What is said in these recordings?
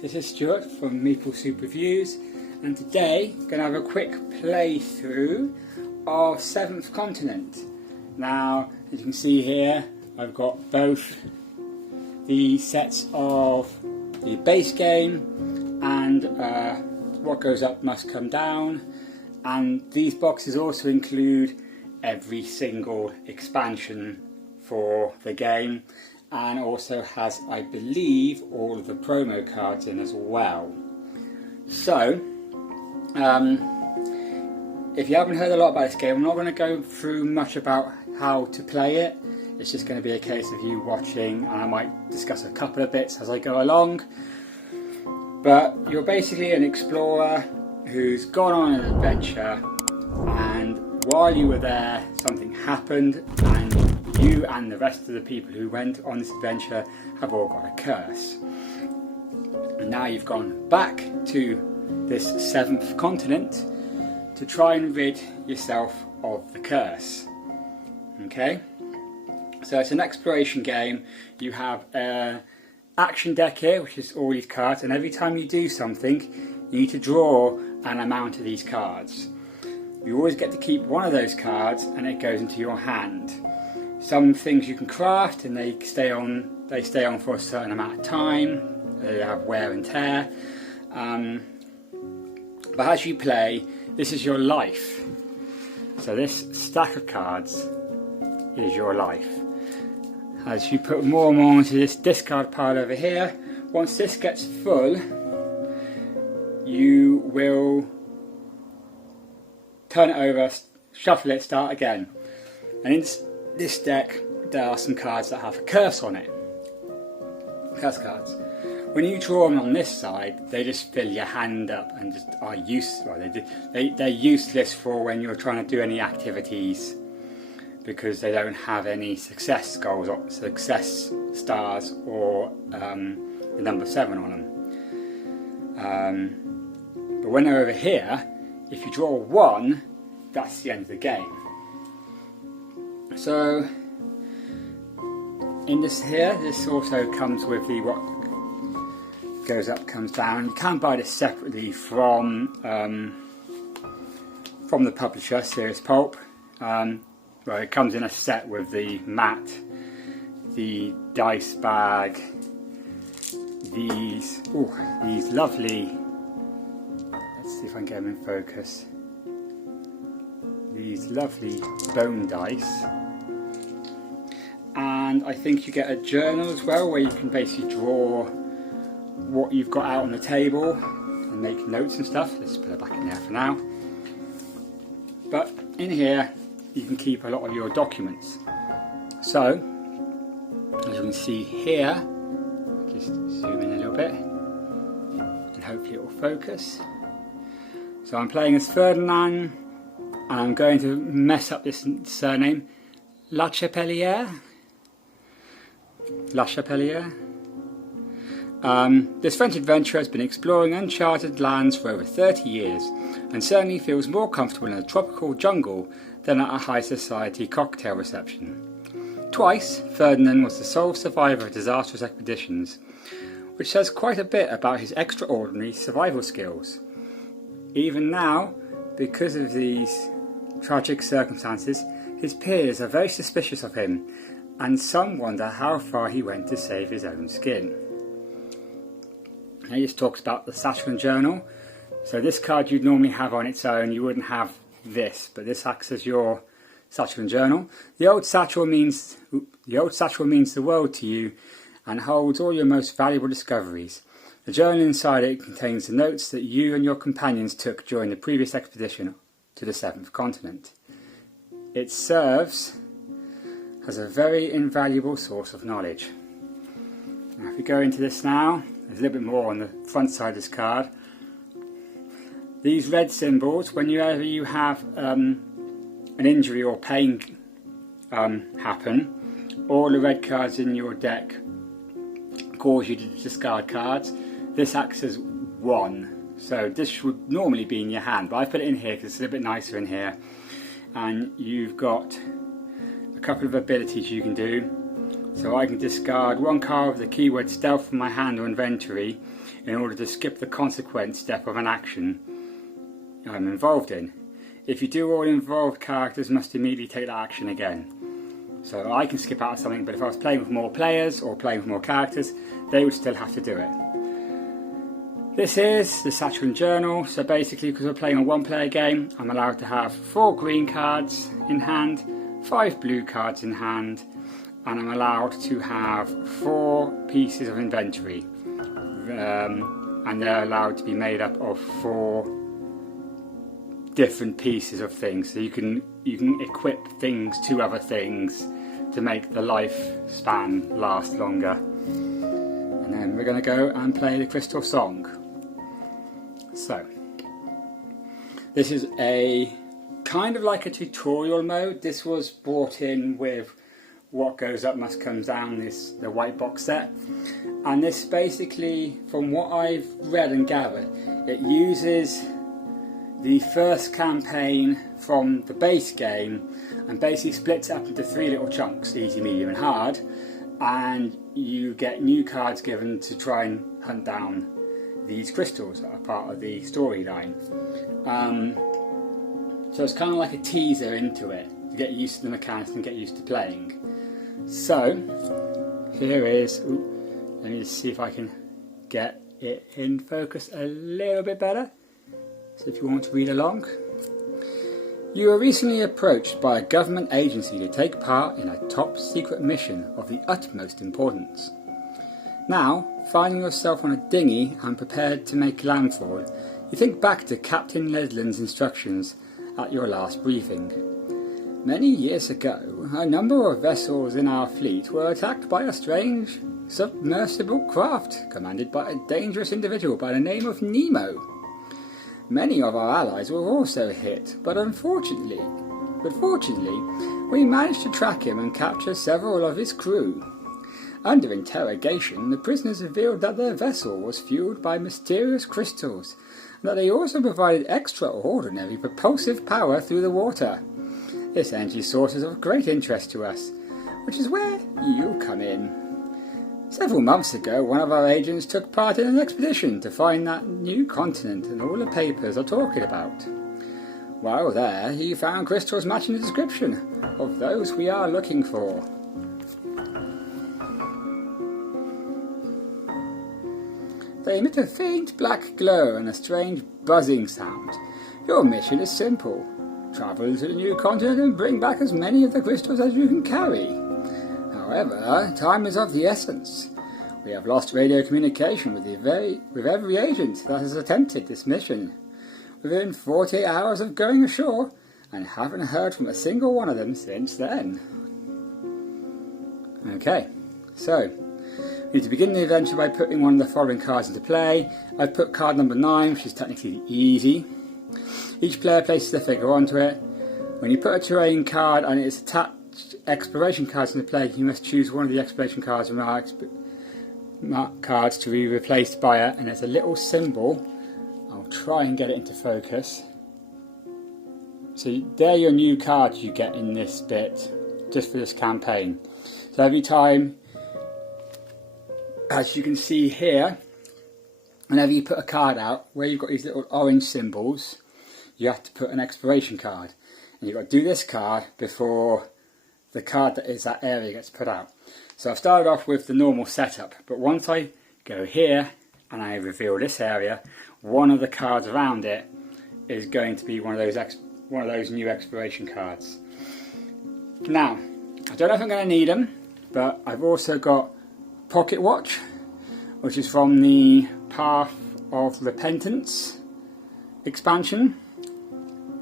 this is Stuart from Meeple Super Reviews, and today I'm going to have a quick playthrough of Seventh Continent. Now, as you can see here, I've got both the sets of the base game and what goes up must come down, and these boxes also include every single expansion for the game, and also has, I believe, all of the promo cards in as well. So, if you haven't heard a lot about this game, I'm not going to go through much about how to play it. It's just going to be a case of you watching, and I might discuss a couple of bits as I go along. But you're basically an explorer who's gone on an adventure, and while you were there, something happened, and you and the rest of the people who went on this adventure have all got a curse. And now you've gone back to this seventh continent to try and rid yourself of the curse. Okay? So it's an exploration game. You have an action deck here, which is all these cards, and every time you do something, you need to draw an amount of these cards. You always get to keep one of those cards, and it goes into your hand. Some things you can craft, and they stay on for a certain amount of time. They have wear and tear. But as you play, this is your life. So this stack of cards is your life. As you put more and more into this discard pile over here, once this gets full, you will turn it over, shuffle it, start again. And in this deck, there are some cards that have a curse on it. Curse cards. When you draw them on this side, they just fill your hand up and just are they're useless for when you're trying to do any activities, because they don't have any success goals or success stars or the number 7 on them. But when they're over here, if you draw 1, that's the end of the game. So in this here, this also comes with the what goes up comes down. You can buy this separately from the publisher, Serious Poulp. Well, it comes in a set with the mat, the dice bag, these lovely, let's see if I can get them in focus, these lovely bone dice, and I think you get a journal as well, where you can basically draw what you've got out on the table and make notes and stuff. Let's put it back in there for now. But in here you can keep a lot of your documents. So as you can see here, just zoom in a little bit and hopefully it will focus. So I'm playing as Ferdinand, and I'm going to mess up this surname, La Chapelière. This French adventurer has been exploring uncharted lands for over 30 years and certainly feels more comfortable in a tropical jungle than at a high society cocktail reception. Twice, Ferdinand was the sole survivor of disastrous expeditions, which says quite a bit about his extraordinary survival skills. Even now, because of these tragic circumstances, his peers are very suspicious of him, and some wonder how far he went to save his own skin. Now he just talks about the satchel and journal. So this card you'd normally have on its own, you wouldn't have this, but this acts as your satchel and journal. The old satchel means the world to you and holds all your most valuable discoveries. The journal inside it contains the notes that you and your companions took during the previous expedition to the seventh continent. It serves as a very invaluable source of knowledge. Now if we go into this now, there's a little bit more on the front side of this card. These red symbols, whenever you have an injury or pain happen, all the red cards in your deck cause you to discard cards. This acts as 1, so this would normally be in your hand, but I put it in here because it's a little bit nicer in here. And you've got a couple of abilities you can do. So I can discard one card with the keyword stealth from my hand or inventory in order to skip the consequence step of an action I'm involved in. If you do, all involved characters must immediately take that action again. So I can skip out of something, but if I was playing with more players or playing with more characters, they would still have to do it. This is the Satchel and Journal. So basically, because we're playing a one-player game, I'm allowed to have 4 green cards in hand, 5 blue cards in hand, and I'm allowed to have 4 pieces of inventory. And they're allowed to be made up of 4 different pieces of things. So you can equip things to other things to make the lifespan last longer. And then we're going to go and play the Crystal Song. So this is a kind of like a tutorial mode. This was brought in with What Goes Up Must Come Down, the white box set, and this basically, from what I've read and gathered, it uses the first campaign from the base game and basically splits it up into 3 little chunks, easy, medium and hard, and you get new cards given to try and hunt down these crystals that are part of the storyline. So it's kind of like a teaser into it to get used to the mechanics and get used to playing. So here is, let me just see if I can get it in focus a little bit better. So if you want to read along. You were recently approached by a government agency to take part in a top secret mission of the utmost importance. Now, finding yourself on a dinghy and prepared to make landfall, you think back to Captain Lesland's instructions at your last briefing. Many years ago, a number of vessels in our fleet were attacked by a strange, submersible craft commanded by a dangerous individual by the name of Nemo. Many of our allies were also hit, but fortunately, we managed to track him and capture several of his crew. Under interrogation, the prisoners revealed that their vessel was fueled by mysterious crystals, and that they also provided extraordinary propulsive power through the water. This energy source is of great interest to us, which is where you come in. Several months ago, one of our agents took part in an expedition to find that new continent and all the papers are talking about. While there, he found crystals matching the description of those we are looking for. They emit a faint black glow and a strange buzzing sound. Your mission is simple. Travel to the new continent and bring back as many of the crystals as you can carry. However, time is of the essence. We have lost radio communication with every agent that has attempted this mission within 48 hours of going ashore, and haven't heard from a single one of them since then. Okay, so we need to begin the adventure by putting one of the following cards into play. I've put card number 9, which is technically easy. Each player places a figure onto it. When you put a terrain card and it's attached exploration cards into play, you must choose one of the exploration cards from our cards to be replaced by it, and there's a little symbol. I'll try and get it into focus. So they're your new cards you get in this bit, just for this campaign. So every time, as you can see here, whenever you put a card out, where you've got these little orange symbols, you have to put an exploration card. And you've got to do this card before the card that is that area gets put out. So I've started off with the normal setup, but once I go here and I reveal this area, one of the cards around it is going to be one of those new exploration cards. Now, I don't know if I'm going to need them, but I've also got Pocket Watch, which is from the Path of Repentance expansion.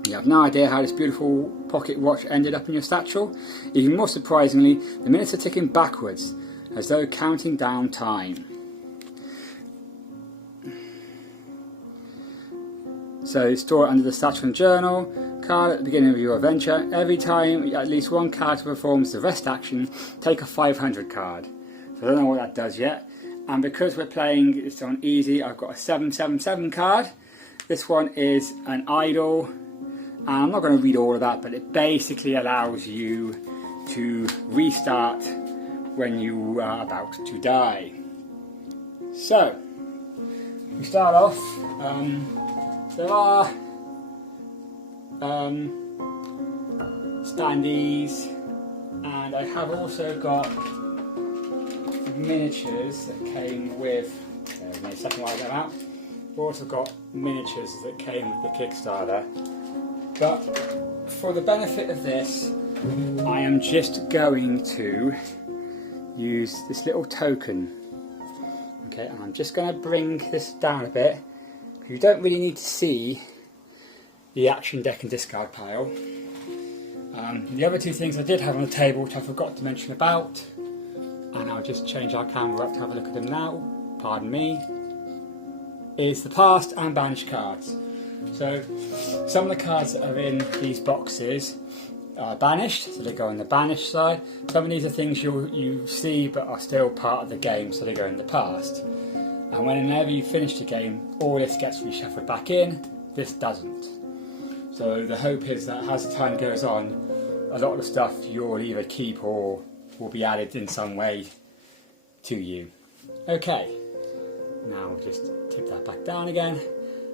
You have no idea how this beautiful pocket watch ended up in your satchel. Even more surprisingly, the minutes are ticking backwards, as though counting down time. So store it under the Satchel and Journal card at the beginning of your adventure. Every time at least one character performs the rest action, take a 500 card. So I don't know what that does yet. And because we're playing it's on easy, I've got a 777 card. This one is an idol. And I'm not going to read all of that, but it basically allows you to restart when you are about to die. So, we start off, there are standees, and I have also got miniatures that came with, there's no second while I get them out. I've also got miniatures that came with the Kickstarter, but for the benefit of this, I am just going to use this little token. Okay, and I'm just going to bring this down a bit. You don't really need to see the action deck and discard pile. The other two things I did have on the table, which I forgot to mention about, and I'll just change our camera up to have a look at them now, pardon me, is the past and banished cards. So some of the cards that are in these boxes are banished, so they go on the banished side. Some of these are things you see but are still part of the game, so they go in the past. And whenever you finish the game, all this gets reshuffled back in, this doesn't. So the hope is that as time goes on, a lot of the stuff you'll either keep or will be added in some way to you. Okay, now we'll just tip that back down again.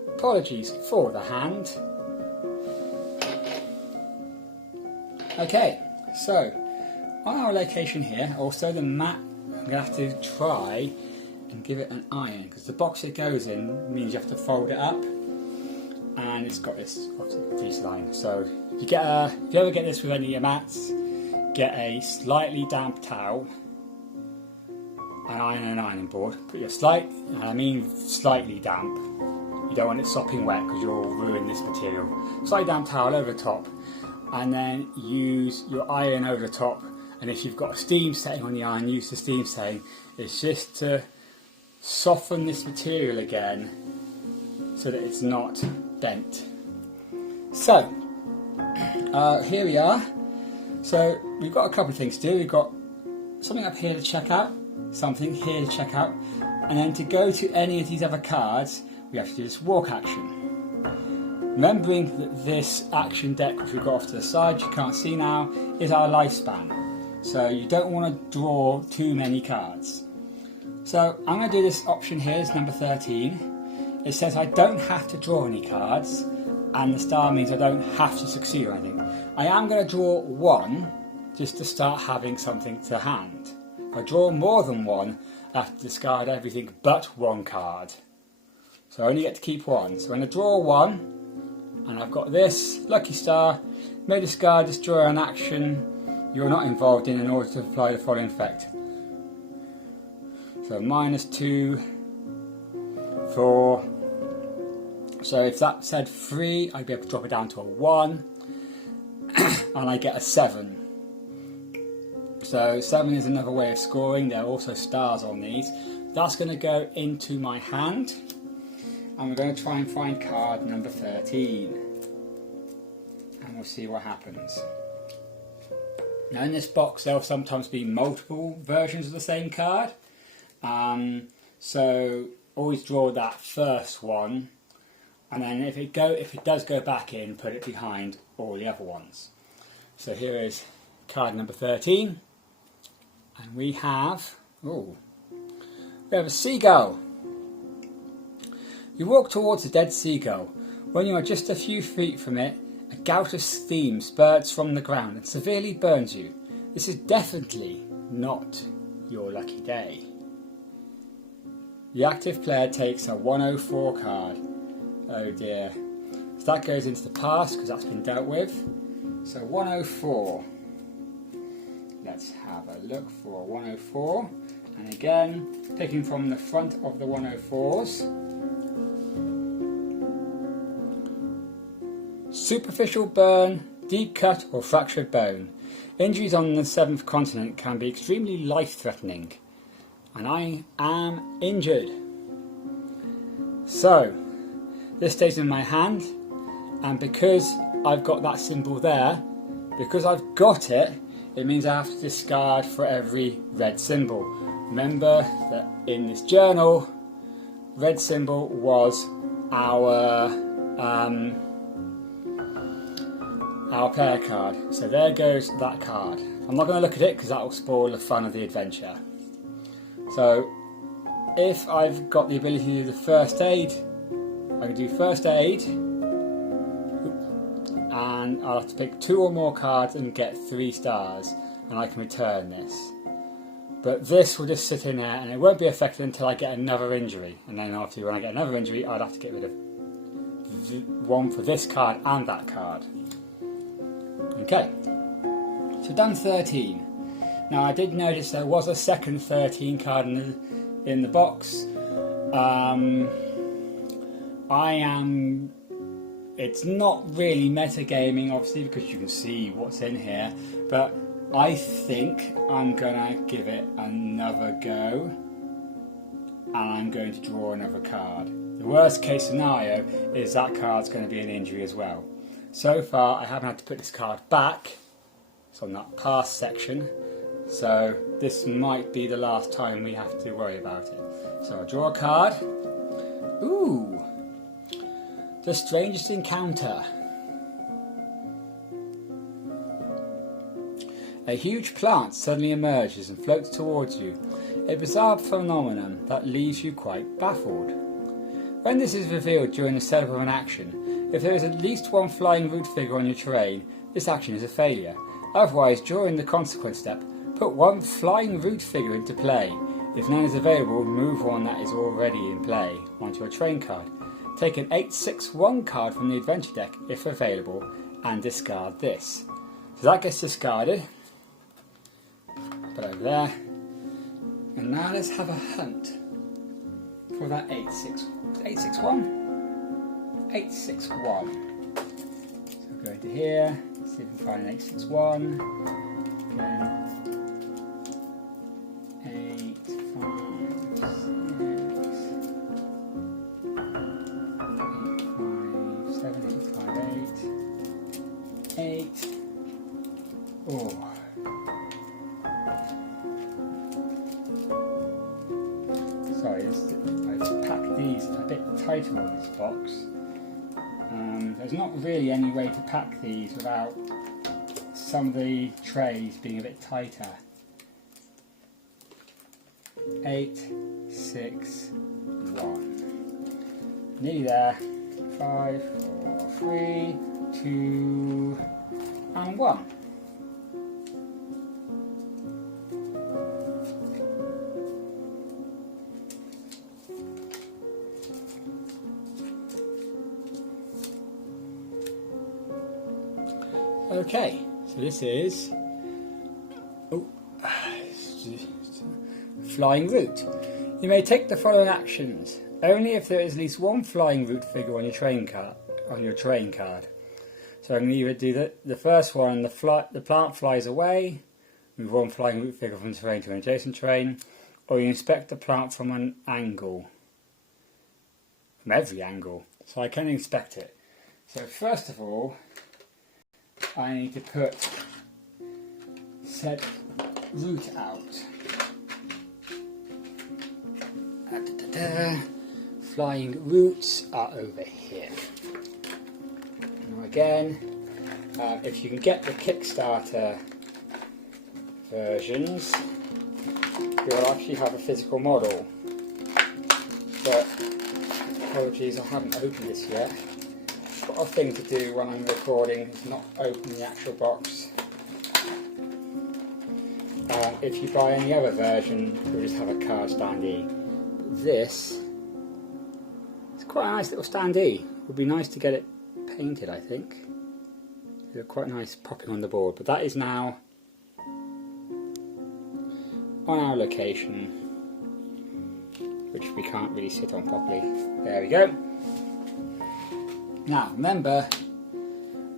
Apologies for the hand. Okay, so on our location here, also the mat, I'm going to have to try and give it an iron, because the box it goes in means you have to fold it up, and it's got this crease line. So if you ever get this with any of your mats, get a slightly damp towel, an iron and an ironing board. Put your and I mean slightly damp. You don't want it sopping wet because you'll ruin this material. Slightly damp towel over the top, and then use your iron over the top. And if you've got a steam setting on the iron, use the steam setting. It's just to soften this material again so that it's not bent. So here we are. So we've got a couple of things to do. We've got something up here to check out, something here to check out, and then to go to any of these other cards we have to do this walk action. Remembering that this action deck, which we've got off to the side, you can't see now, is our lifespan. So you don't want to draw too many cards. So I'm going to do this option here, it's number 13. It says I don't have to draw any cards, and the star means I don't have to succeed or anything. I am going to draw one, just to start having something to hand. If I draw more than one, I have to discard everything but one card. So I only get to keep one. So when I draw one, and I've got this lucky star, may discard this draw an action you're not involved in order to apply the following effect. So -2, 4. So if that said 3, I'd be able to drop it down to a 1, and I get a 7. So 7 is another way of scoring. There are also stars on these. That's going to go into my hand, and we're going to try and find card number 13, and we'll see what happens. Now in this box there will sometimes be multiple versions of the same card, so always draw that first one, and then if it does go back in, put it behind all the other ones. So here is card number 13, and we have a seagull. You walk towards a dead seagull. When you are just a few feet from it, a gout of steam spurts from the ground and severely burns you. This is definitely not your lucky day. The active player takes a 104 card. Oh dear. So that goes into the past because that's been dealt with. So 104. Let's have a look for 104. And again, picking from the front of the 104s. Superficial burn, deep cut or fractured bone. Injuries on the 7th continent can be extremely life-threatening. And I am injured. So, this stays in my hand, and because I've got that symbol there, because I've got it, it means I have to discard for every red symbol. Remember that in this journal, red symbol was our our player card. So there goes that card. I'm not going to look at it because that will spoil the fun of the adventure. So if I've got the ability to do the first aid, I can do first aid, and I'll have to pick 2 or more cards and get 3 stars, and I can return this. But this will just sit in there and it won't be affected until I get another injury, and then after when I get another injury I'd have to get rid of one for this card and that card. Okay, so done 13. Now I did notice there was a second 13 card in the box. It's not really metagaming obviously because you can see what's in here, but I think I'm gonna give it another go and I'm going to draw another card. The worst case scenario is that card's going to be an injury as well. So far I haven't had to put this card back, it's on that past section, so this might be the last time we have to worry about it. So I'll draw a card. Ooh! The Strangest Encounter. A huge plant suddenly emerges and floats towards you, a bizarre phenomenon that leaves you quite baffled. When this is revealed during the setup of an action, if there is at least 1 flying root figure on your terrain, this action is a failure. Otherwise, during the consequence step, put 1 flying root figure into play. If none is available, move one that is already in play onto your terrain card. Take an 8/6/1 card from the adventure deck if available and discard this. So that gets discarded. Put over there. And now let's have a hunt for that 8/6/1. 8/6/1. So we'll go into here, see if we can find an 8/6/1. Again. 8, 5, 6, 8, 5, 7, 8, 5, 8. 8. Oh. Sorry, I've packed these a bit tighter on this box. There's not really any way to pack these without some of the trays being a bit tighter. 8, 6, 1. Nearly there. 5, 4, 3, 2, and 1. Okay, so this is Flying Root. You may take the following actions only if there is at least 1 flying root figure on your terrain card. So I'm going to either do the first one, the plant flies away, move 1 flying root figure from the terrain to an adjacent terrain, or you inspect the plant from an angle, from every angle. So I can inspect it. So first of all, I need to put said root out. Flying roots are over here. Now again, if you can get the Kickstarter versions, you'll actually have a physical model. But apologies, I haven't opened this yet. Got a thing to do when I'm recording is not open the actual box. If you buy any other version, you'll just have a card standee. But this is quite a nice little standee. Would be nice to get it painted, I think. They're quite nice popping on the board. But that is now on our location, which we can't really sit on properly. There we go. Now, remember,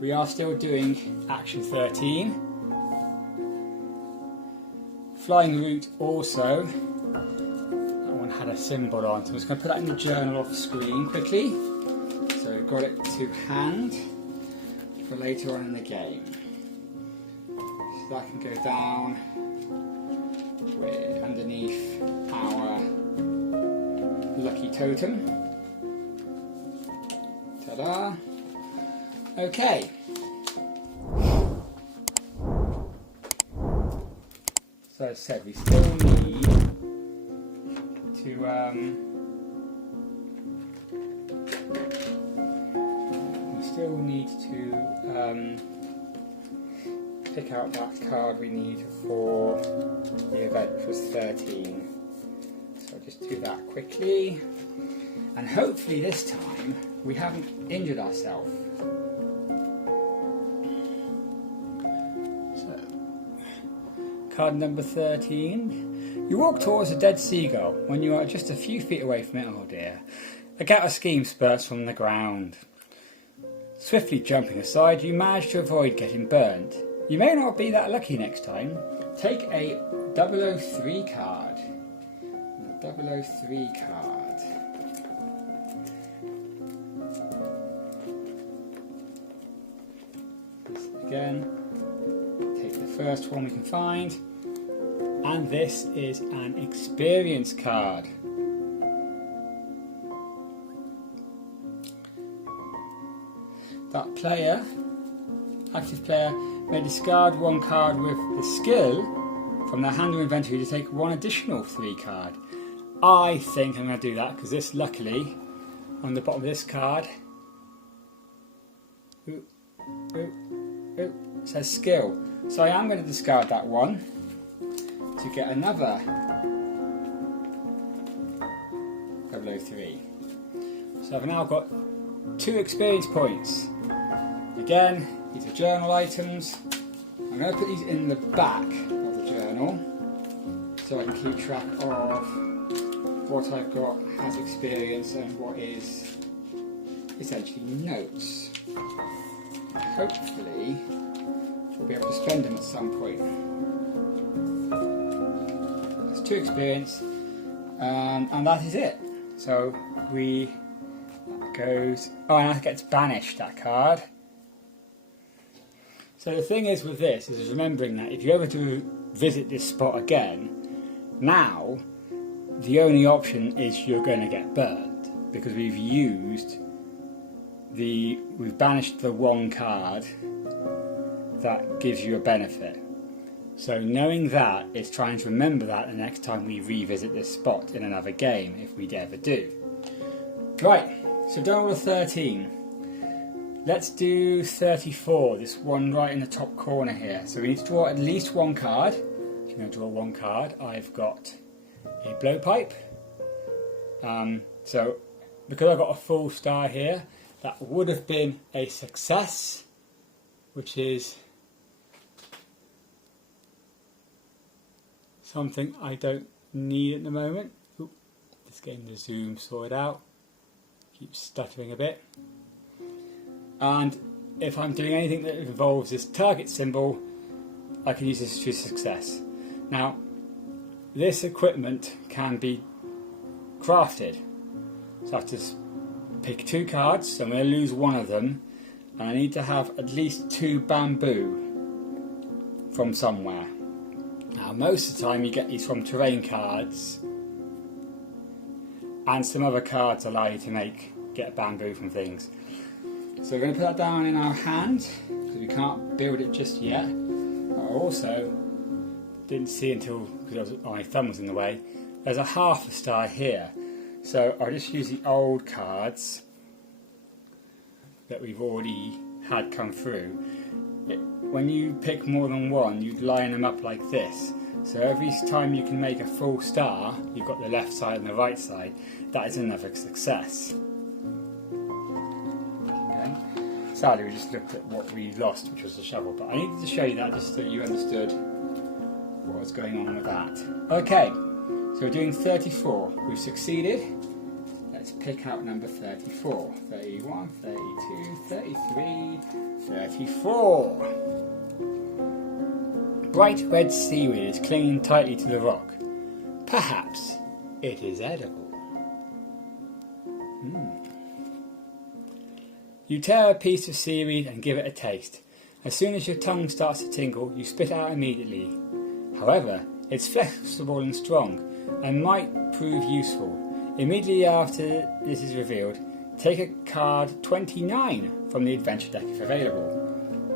we are still doing action 13. Flying root also. That one had a symbol on, so I'm just going to put that in the journal off screen quickly. So we've got it to hand for later on in the game. So that can go down underneath our lucky totem. Ta-da! Okay. So as I said, we still need to pick out that card we need for the event, which was 13. So I'll just do that quickly, and hopefully this time we haven't injured ourselves. So, card number 13. You walk towards a dead seagull. When you are just a few feet away from it, oh dear, a gout of steam spurts from the ground. Swiftly jumping aside, you manage to avoid getting burned. You may not be that lucky next time. Take a 003 card. 003 card. Again, take the first one we can find. And this is an experience card. That player, active player, may discard one card with the skill from their hand or inventory to take one additional 3 card. I think I'm going to do that because this, luckily, on the bottom of this card, says skill. So I am going to discard that one to get another 003. So I've now got 2 experience points. Again, these are journal items. I'm going to put these in the back of the journal so I can keep track of what I've got as experience and what is essentially notes. Hopefully we'll be able to spend them at some point. There's 2 experience, and that is it. So that goes, oh, and that gets banished, that card. So the thing is with this is remembering that if you ever do visit this spot again, now the option is you're going to get burned because we've banished the one card that gives you a benefit. So knowing that is trying to remember that the next time we revisit this spot in another game, if we ever do. Right, so done with 13. Let's do 34, this one right in the top corner here. So we need to draw at least one card. If you're going to draw one card, I've got a blowpipe. So because I've got a full star here, that would have been a success, which is something I don't need at the moment. Ooh, just getting the zoom sorted out. Keeps stuttering a bit. And if I'm doing anything that involves this target symbol, I can use this to success. Now, this equipment can be crafted. So I have to pick 2 cards, so I'm going to lose one of them, and I need to have at least 2 bamboo from somewhere. Now, most of the time you get these from terrain cards, and some other cards allow you to get bamboo from things. So we're going to put that down in our hand, because we can't build it just yet. I also didn't see until, because my thumb was in the way, there's a half a star here. So I'll just use the old cards that we've already had come through. When you pick more than one, you line them up like this. So every time you can make a full star, you've got the left side and the right side. That is another success. Sadly, we just looked at what we lost, which was the shovel, but I needed to show you that just so you understood what was going on with that. Okay, so we're doing 34. We've succeeded. Let's pick out number 34. 31, 32, 33, 34. Bright red seaweed is clinging tightly to the rock. Perhaps it is edible. You tear a piece of seaweed and give it a taste. As soon as your tongue starts to tingle, you spit it out immediately. However, it's flexible and strong and might prove useful. Immediately after this is revealed, take a card 29 from the adventure deck if available.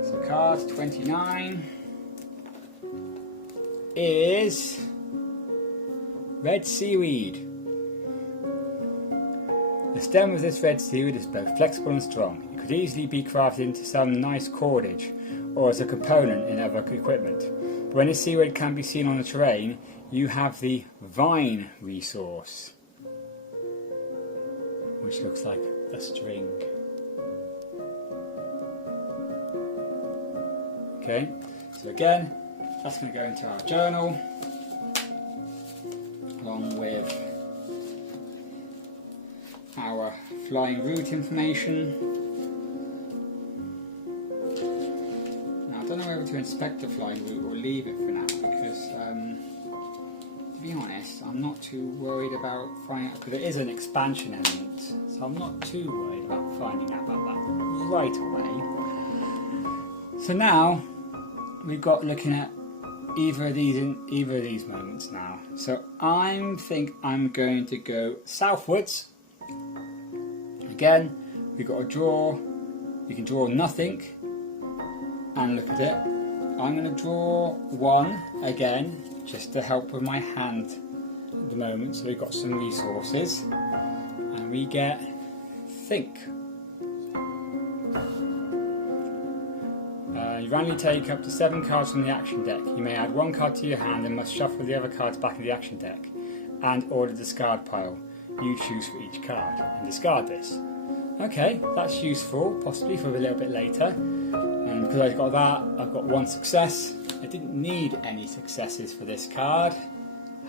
So card 29 is red seaweed. The stem of this red seaweed is both flexible and strong. It could easily be crafted into some nice cordage or as a component in other equipment. But when this seaweed can be seen on the terrain, you have the vine resource, which looks like a string. Okay, so again, that's going to go into our journal, along with our flying route information. Now I don't know whether to inspect the flying route or leave it for now, because to be honest, I'm not too worried about finding out, because it is an expansion element, so I'm not too worried about finding out about that right away. So now we've got looking at either of these moments now. So I think I'm going to go southwards. Again, we've got to draw. You can draw nothing and look at it. I'm going to draw one again, just to help with my hand at the moment. So we've got some resources, and we get think. You randomly take up to 7 cards from the action deck. You may add 1 card to your hand and must shuffle the other cards back in the action deck and or the discard pile you choose for each card and discard this. Okay, that's useful, possibly for a little bit later. And because I've got that, I've got 1 success. I didn't need any successes for this card,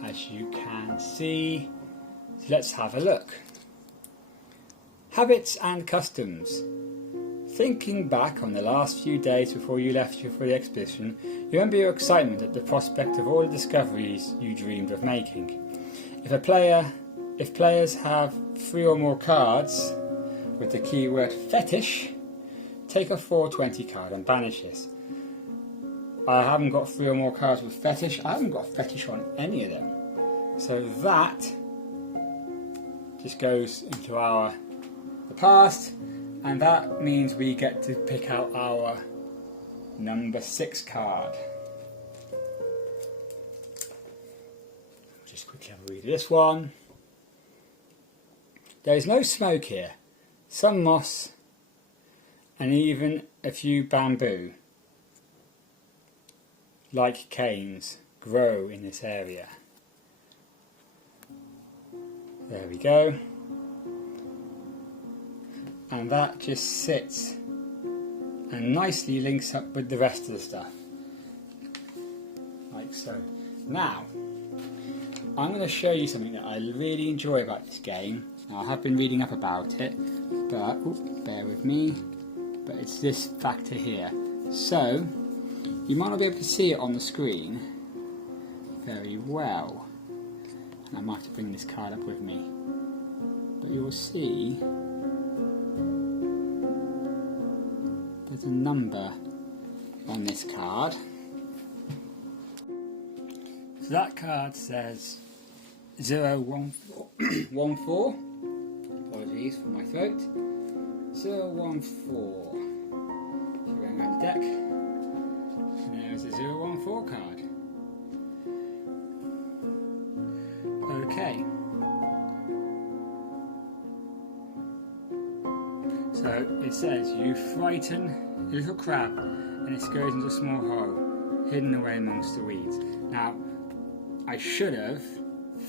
as you can see. So let's have a look. Habits and customs. Thinking back on the last few days before you left for the expedition, you remember your excitement at the prospect of all the discoveries you dreamed of making. If players have 3 or more cards with the keyword fetish, take a 420 card and banish this. I haven't got 3 or more cards with fetish. I haven't got fetish on any of them. So that just goes into the past. And that means we get to pick out our number 6 card. Just quickly have a read of this one. There is no smoke here. Some moss and even a few bamboo, like canes, grow in this area. There we go. And that just sits and nicely links up with the rest of the stuff, like so. Now I'm going to show you something that I really enjoy about this game. Now I have been reading up about it, but bear with me, but it's this factor here. So you might not be able to see it on the screen very well, and I might have to bring this card up with me, but you'll see there's a number on this card. So that card says 014. Apologies for my throat. 014. So we're going around the deck, and there's a 014 card. Okay. So it says, you frighten a little crab and it goes into a small hole, hidden away amongst the weeds. Now, I should have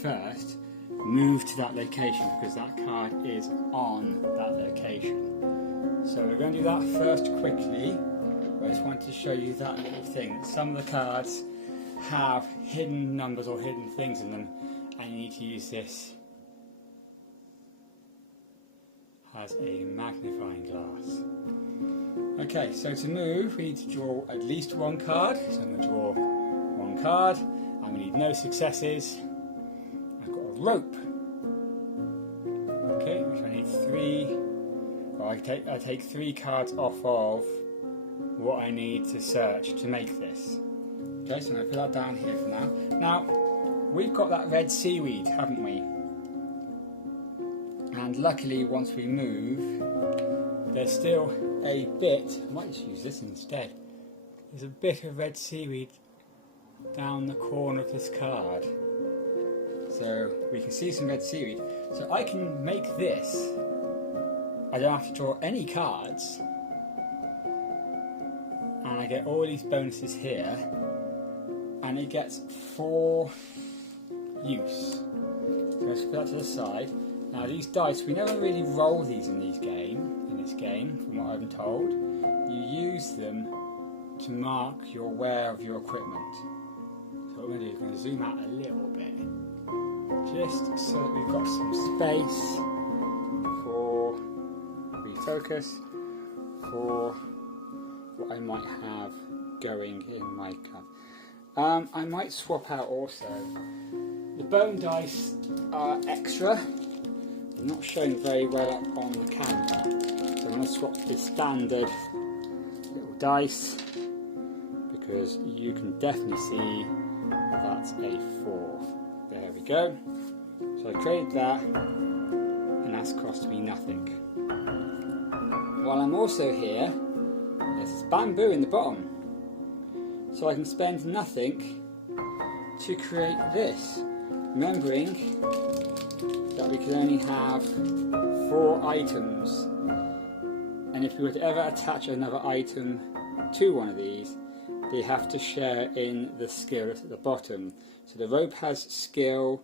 first moved to that location because that card is on that location. So we're going to do that first quickly. I just wanted to show you that little thing. Some of the cards have hidden numbers or hidden things in them, and you need to use this as a magnifying glass. Okay, so to move we need to draw at least 1 card. So I'm going to draw 1 card. I'm going to need no successes. I've got a rope. Okay, which I need 3. Well, I take 3 cards off of what I need to search to make this. Okay, so I'm going to put that down here for now. Now, we've got that red seaweed, haven't we? And luckily, once we move, there's still a bit. I might just use this instead. There's a bit of red seaweed down the corner of this card. So we can see some red seaweed. So I can make this. I don't have to draw any cards. And I get all these bonuses here. And it gets 4 use. So let's put that to the side. Now these dice, we never really roll these in this game, from what I've been told. You use them to mark your wear of your equipment. So what we're going to do is we're going to zoom out a little bit, just so that we've got some space for refocus, for what I might have going in my club. I might swap out also. The bone dice are extra. They're not showing very well up on the camera. So I'm going to swap the standard little dice because you can definitely see that's a 4. There we go. So I created that and that's cost me nothing. While I'm also here, there's this bamboo in the bottom. So I can spend nothing to create this. Remembering that we can only have 4 items, and if we were to ever attach another item to one of these, they have to share in the skill at the bottom. So the rope has skill,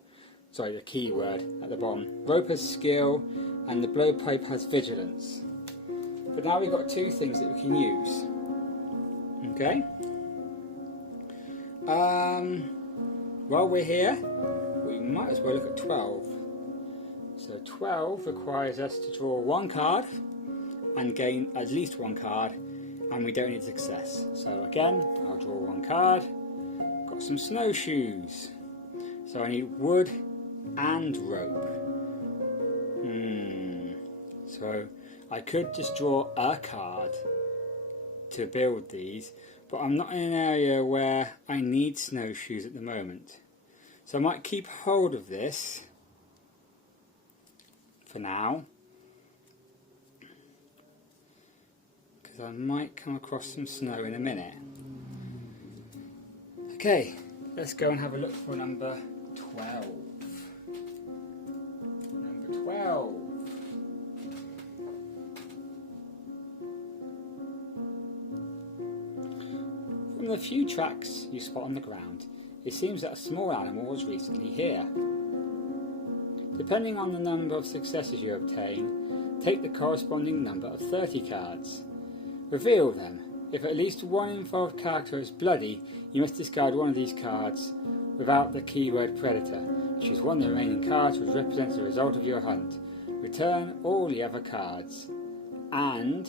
sorry, the keyword at the bottom. Rope has skill and the blowpipe has vigilance. But now we've got 2 things that we can use. Okay? While we're here, we might as well look at 12. So 12 requires us to draw 1 card and gain at least 1 card, and we don't need success. So again, I'll draw 1 card. Got some snowshoes. So I need wood and rope. So I could just draw a card to build these, but I'm not in an area where I need snowshoes at the moment. So I might keep hold of this for now, because I might come across some snow in a minute. Okay, let's go and have a look for number 12. Number 12. From the few tracks you spot on the ground, it seems that a small animal was recently here. Depending on the number of successes you obtain, take the corresponding number of 30 cards. Reveal them. If at least one involved character is bloody, you must discard one of these cards without the keyword predator. Choose one of the remaining cards which represents the result of your hunt. Return all the other cards and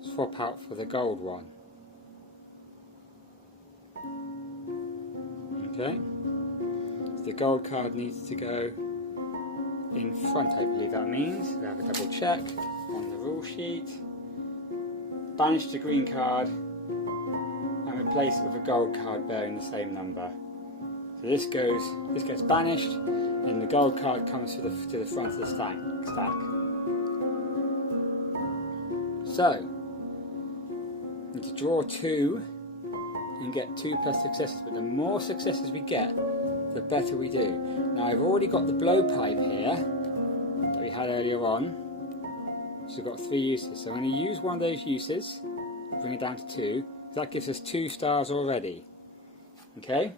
swap out for the gold one. Okay, so the gold card needs to go in front, I believe that means. We'll have a double check on the rule sheet. Banish the green card and replace it with a gold card bearing the same number. So this gets banished, and the gold card comes to the front of the stack. So, we need to draw 2 and get 2 plus successes, but the more successes we get, the better we do. Now I've already got the blowpipe here that we had earlier on, so we've got 3 uses. So I'm going to use one of those uses, bring it down to 2. That gives us 2 stars already. Okay,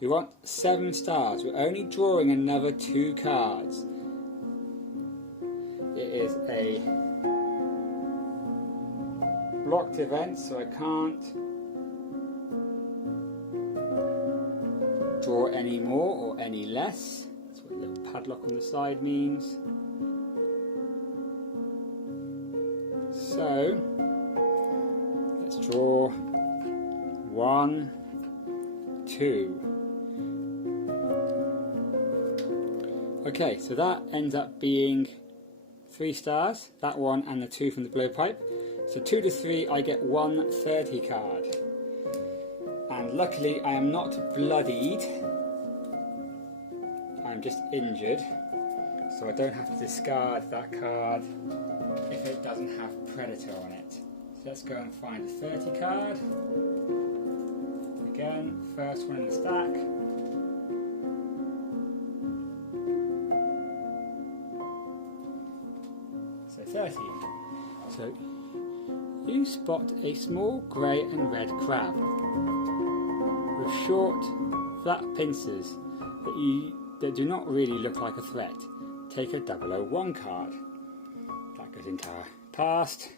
we want 7 stars. We're only drawing another 2 cards. It is a blocked event, so I can't draw any more or any less. That's what the little padlock on the side means. So let's draw 1, 2. Okay, so that ends up being 3 stars, that one and the 2 from the blowpipe. So 2 to 3, I get 1 30 card. And luckily I am not bloodied, I'm just injured, so I don't have to discard that card if it doesn't have Predator on it. So let's go and find a 30 card. again, first one in the stack. So 30. So you spot a small grey and red crab with short, flat pincers that do not really look like a threat. Take a 001 card. That goes into our past.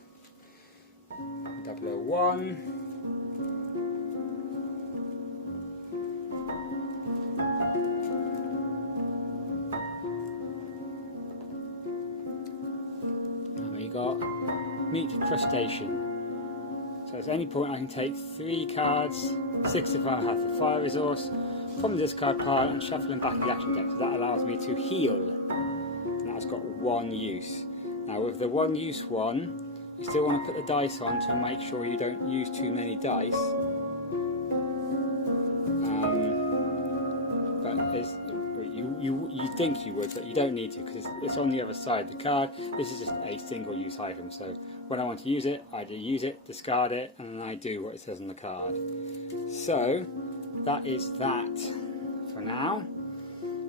001. And we got meat crustacean. So at any point I can take 3 cards, 6 if I have the fire resource, from the discard pile and shuffle them back in the action deck. So that allows me to heal. And that's got 1 use. Now with the 1 use one, you still want to put the dice on to make sure you don't use too many dice. But you think you would, but you don't need to because it's on the other side of the card. This is just a single use item, so when I want to use it, I do use it, discard it, and then I do what it says on the card. So that is that for now.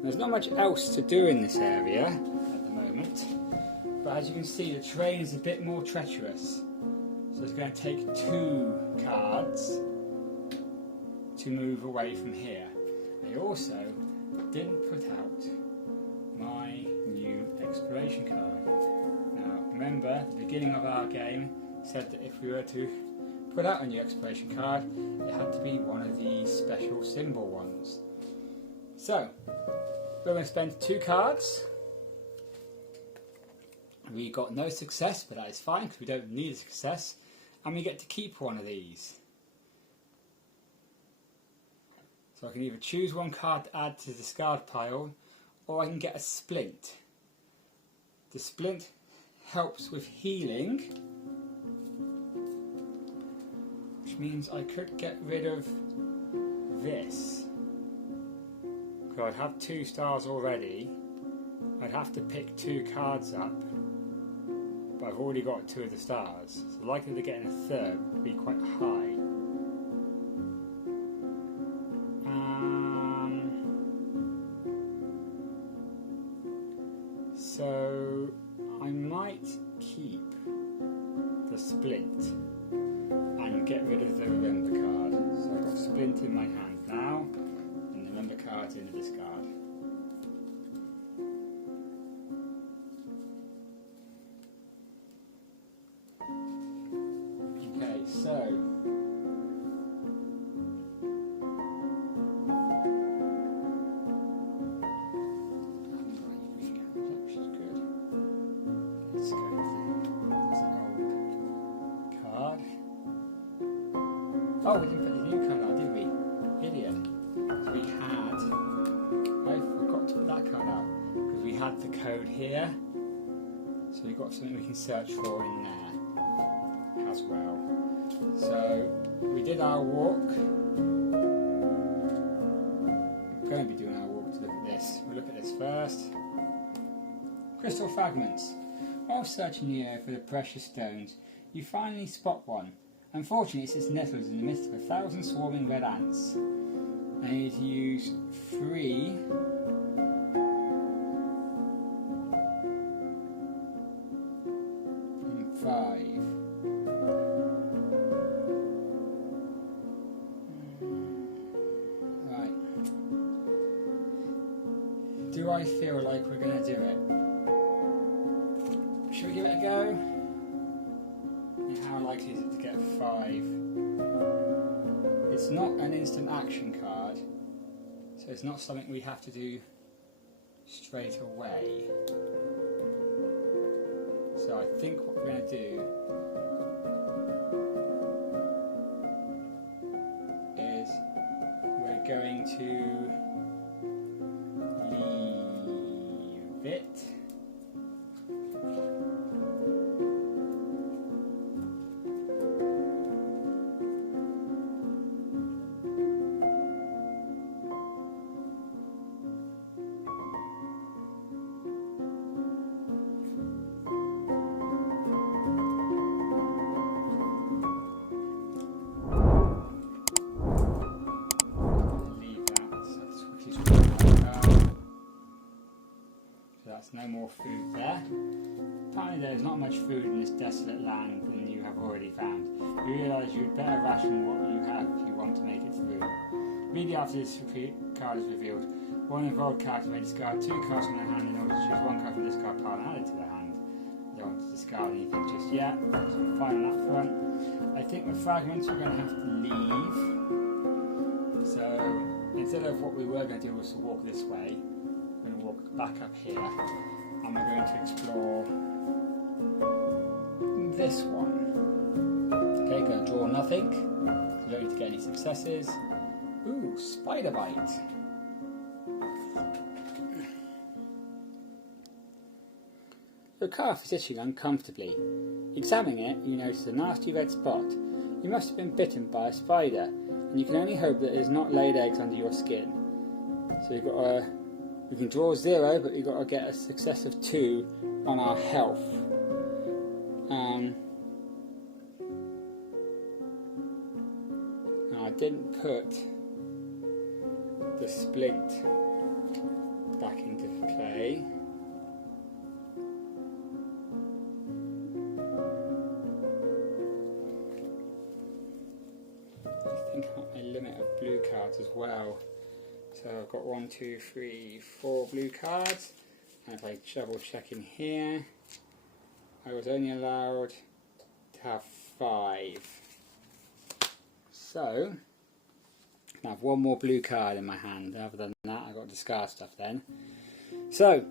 There's not much else to do in this area at the moment, but as you can see, the terrain is a bit more treacherous. So it's going to take 2 cards to move away from here. I also didn't put out my new exploration card. Now remember, the beginning of our game said that if we were to put out a new exploration card, it had to be one of these special symbol ones. So we're going to spend 2 cards. We got no success, but that is fine because we don't need a success, and we get to keep one of these. So I can either choose 1 card to add to the discard pile, or I can get a splint. The splint helps with healing, which means I could get rid of this. Because I'd have 2 stars already. I'd have to pick 2 cards up, but I've already got 2 of the stars, so the likelihood of getting a third would be quite high. So I might keep the splint and get rid of the remember card. So I've got splint in my hand now, and the remember card's in the discard. Okay, so oh, we didn't put the new card out, did we? Idiot. We had... I forgot to put that card out because we had the code here. So we've got something we can search for in there as well. So we did our walk. We're going to be doing our walk to look at this. We'll look at this first. Crystal fragments. While searching the area for the precious stones, you finally spot one. Unfortunately, it sits nestled in the midst of 1,000 swarming red ants. I need to use 3 and 5. Right. Do I feel like we're going to do it? Should we give it a go? How likely is it to get 5? It's not an instant action card, so it's not something we have to do straight away. So I think what we're going to do is we're going to leave it. that's no more food there. Apparently there's not much food in this desolate land than you have already found. You realise you'd better ration what you have if you want to make it through. Immediately after this card is revealed, one involved character may discard 2 cards from their hand in order to choose 1 card from this card pile and add it to their hand. You don't want to discard anything just yet, so I'm fine on that front. I think with fragments we're going to have to leave. So instead of what we were going to do was to walk this way, we're going to walk back up here and we're going to explore this one. Okay, going to draw nothing. You don't need to get any successes. Ooh, spider bite. Your calf is itching uncomfortably. Examining it, you notice a nasty red spot. You must have been bitten by a spider, and you can only hope that it has not laid eggs under your skin. So you've got to, we can draw 0, but we've got to get a success of 2 on our health. Now I didn't put the splint back into play. I think I'm at my limit of blue cards as well. So I've got 1, 2, 3, 4 blue cards. And if I double check in here, I was only allowed to have 5. So I have 1 more blue card in my hand. Other than that, I've got to discard stuff then. So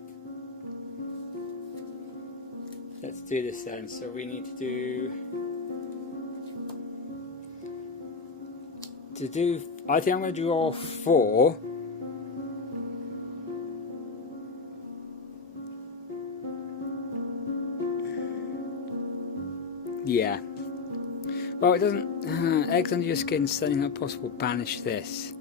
let's do this then. So we need to do I think I'm going to draw 4. Yeah. Well, it doesn't. Eggs under your skin, suddenly not possible. Banish this.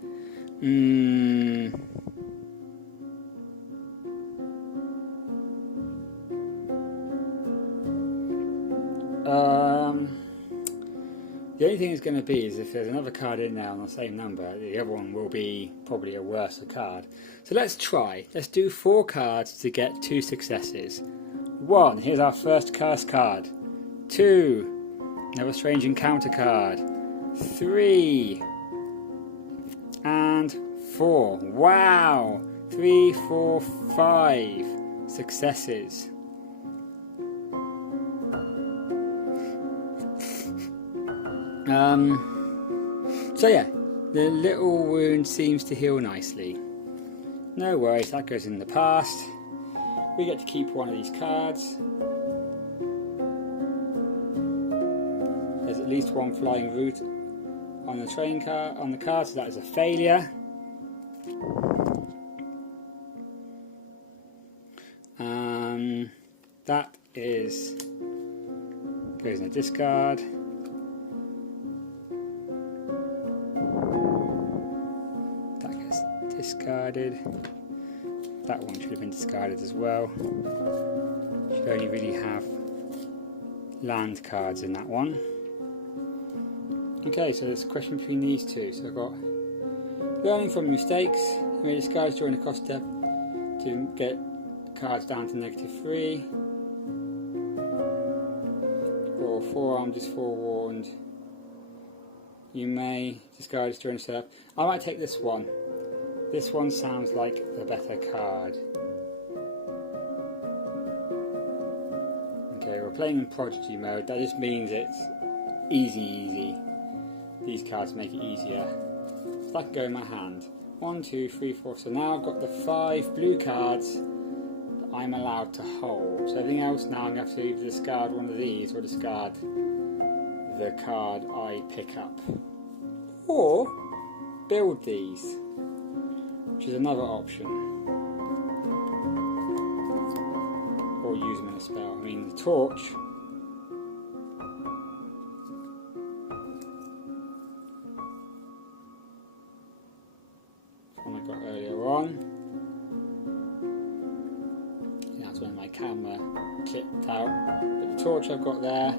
The only thing it's going to be is if there's another card in there on the same number, the other one will be probably a worse card. So let's try. Let's do 4 cards to get 2 successes. 1. Here's our first curse card. 2. Another strange encounter card. 3. And 4. Wow! 3, 4, 5 successes. So yeah, the little wound seems to heal nicely. No worries, that goes in the past. We get to keep one of these cards. There's at least 1 flying route on the train card, on the card, so that is a failure. That goes in a discard. That gets discarded. That one should have been discarded as well. Should only really have land cards in that one. Okay, so there's a question between these two. So I've got learning from mistakes. You may discard during the cost step to get cards down to -3. Or forearmed is forewarned. You may discard during the step. I might take this one. This one sounds like the better card. Okay, we're playing in Prodigy mode. That just means it's easy. These cards make it easier. So that can go in my hand. 1, 2, 3, 4. So now I've got the 5 blue cards that I'm allowed to hold. So everything else now I'm going to have to either discard one of these or discard the card I pick up. Or build these, which is another option. Or use them in a spell. I mean, the torch. One I got earlier on. That's when my camera clipped out. But the torch I've got there.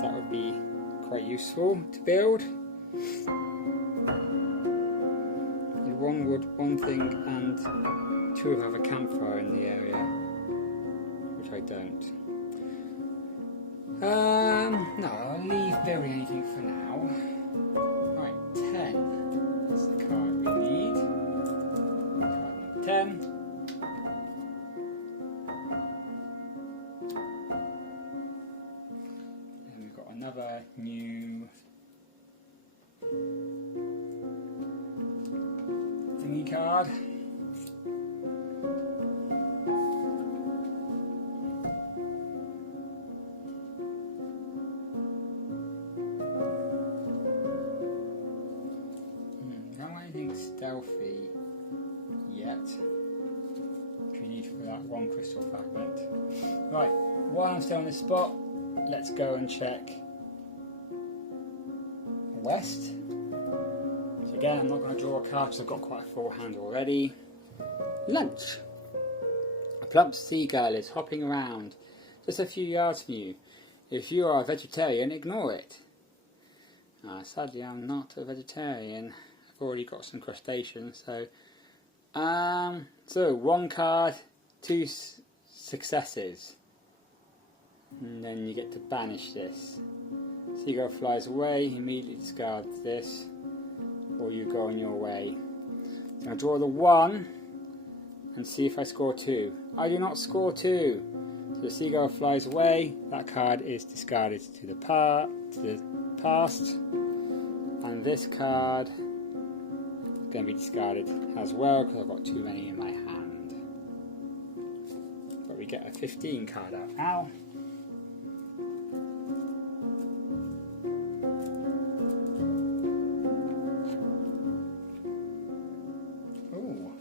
That would be quite useful to build. one wood, one thing, and 2 have a campfire in the area, which I don't. No, I'll leave building anything for now. Right, 10. That's the card we need. Card number 10. And we've got another new thingy card. Stealthy yet, which we need for that one crystal fragment. Right, while I'm still on this spot, let's go and check west. So again, I'm not going to draw a card because I've got quite a full hand already. Lunch. A plump seagull is hopping around just a few yards from you. If you are a vegetarian, ignore it. Sadly, I'm not a vegetarian. Already got some crustaceans, so 1 card, 2 successes, and then you get to banish this. Seagull flies away, immediately discards this, or you go on your way. So I'll draw the 1 and see if I score 2. I do not score 2. So the seagull flies away, that card is discarded to the past, and this card going to be discarded as well because I've got too many in my hand. But we get a 15 card out now. Ooh.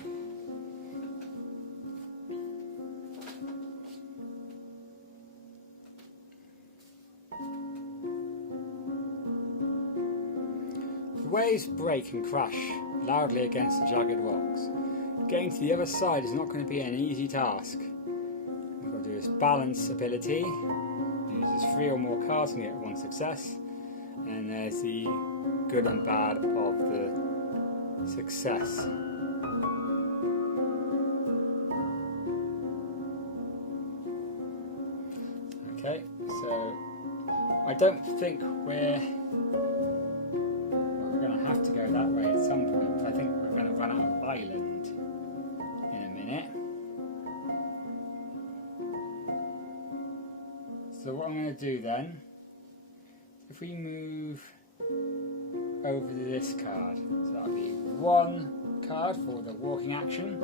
The waves break and crash loudly against the jagged rocks. Getting to the other side is not going to be an easy task. We've got to do this balance ability. Uses 3 or more cards and get 1 success. And there's the good and bad of the success. Okay, so I don't think we're going to have to go that way at some point. I think we're going to run out of island in a minute. So what I'm going to do then, if we move over to this card, so that'll be 1 card for the walking action.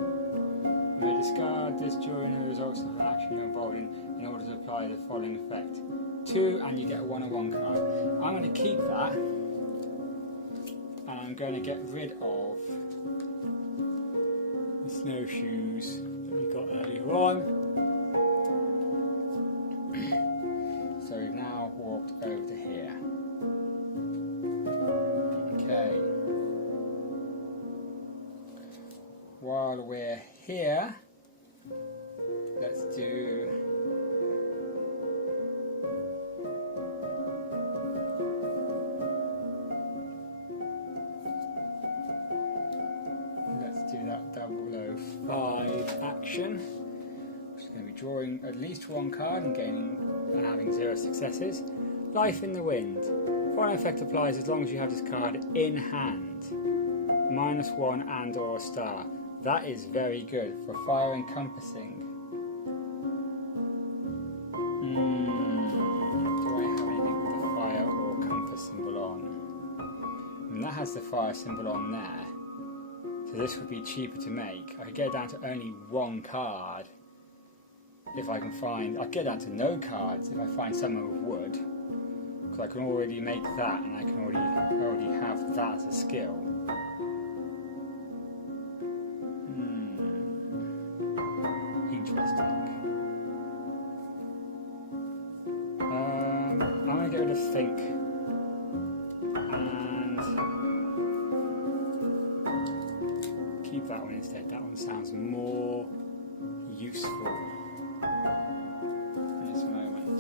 You may discard this during the results of an action you're involved in order to apply the following effect. 2 and you get a 1/1 card. I'm going to keep that. And I'm going to get rid of the snowshoes that we got earlier on. So we've now walked over to here. Okay. While we're here, let's do that 005 action, which is going to be drawing at least 1 card and having 0 successes. Life in the Wind. Following effect applies as long as you have this card in hand. -1 and or a star. That is very good for fire encompassing. Do I have anything with the fire or compass symbol on? And that has the fire symbol on there. So this would be cheaper to make. I could get down to only 1 card if I can find. I'll get down to no cards if I find someone with wood, because I can already make that, and I can already have that as a skill. Interesting. I'm gonna get rid of think and keep that one instead. That one sounds more useful in this moment.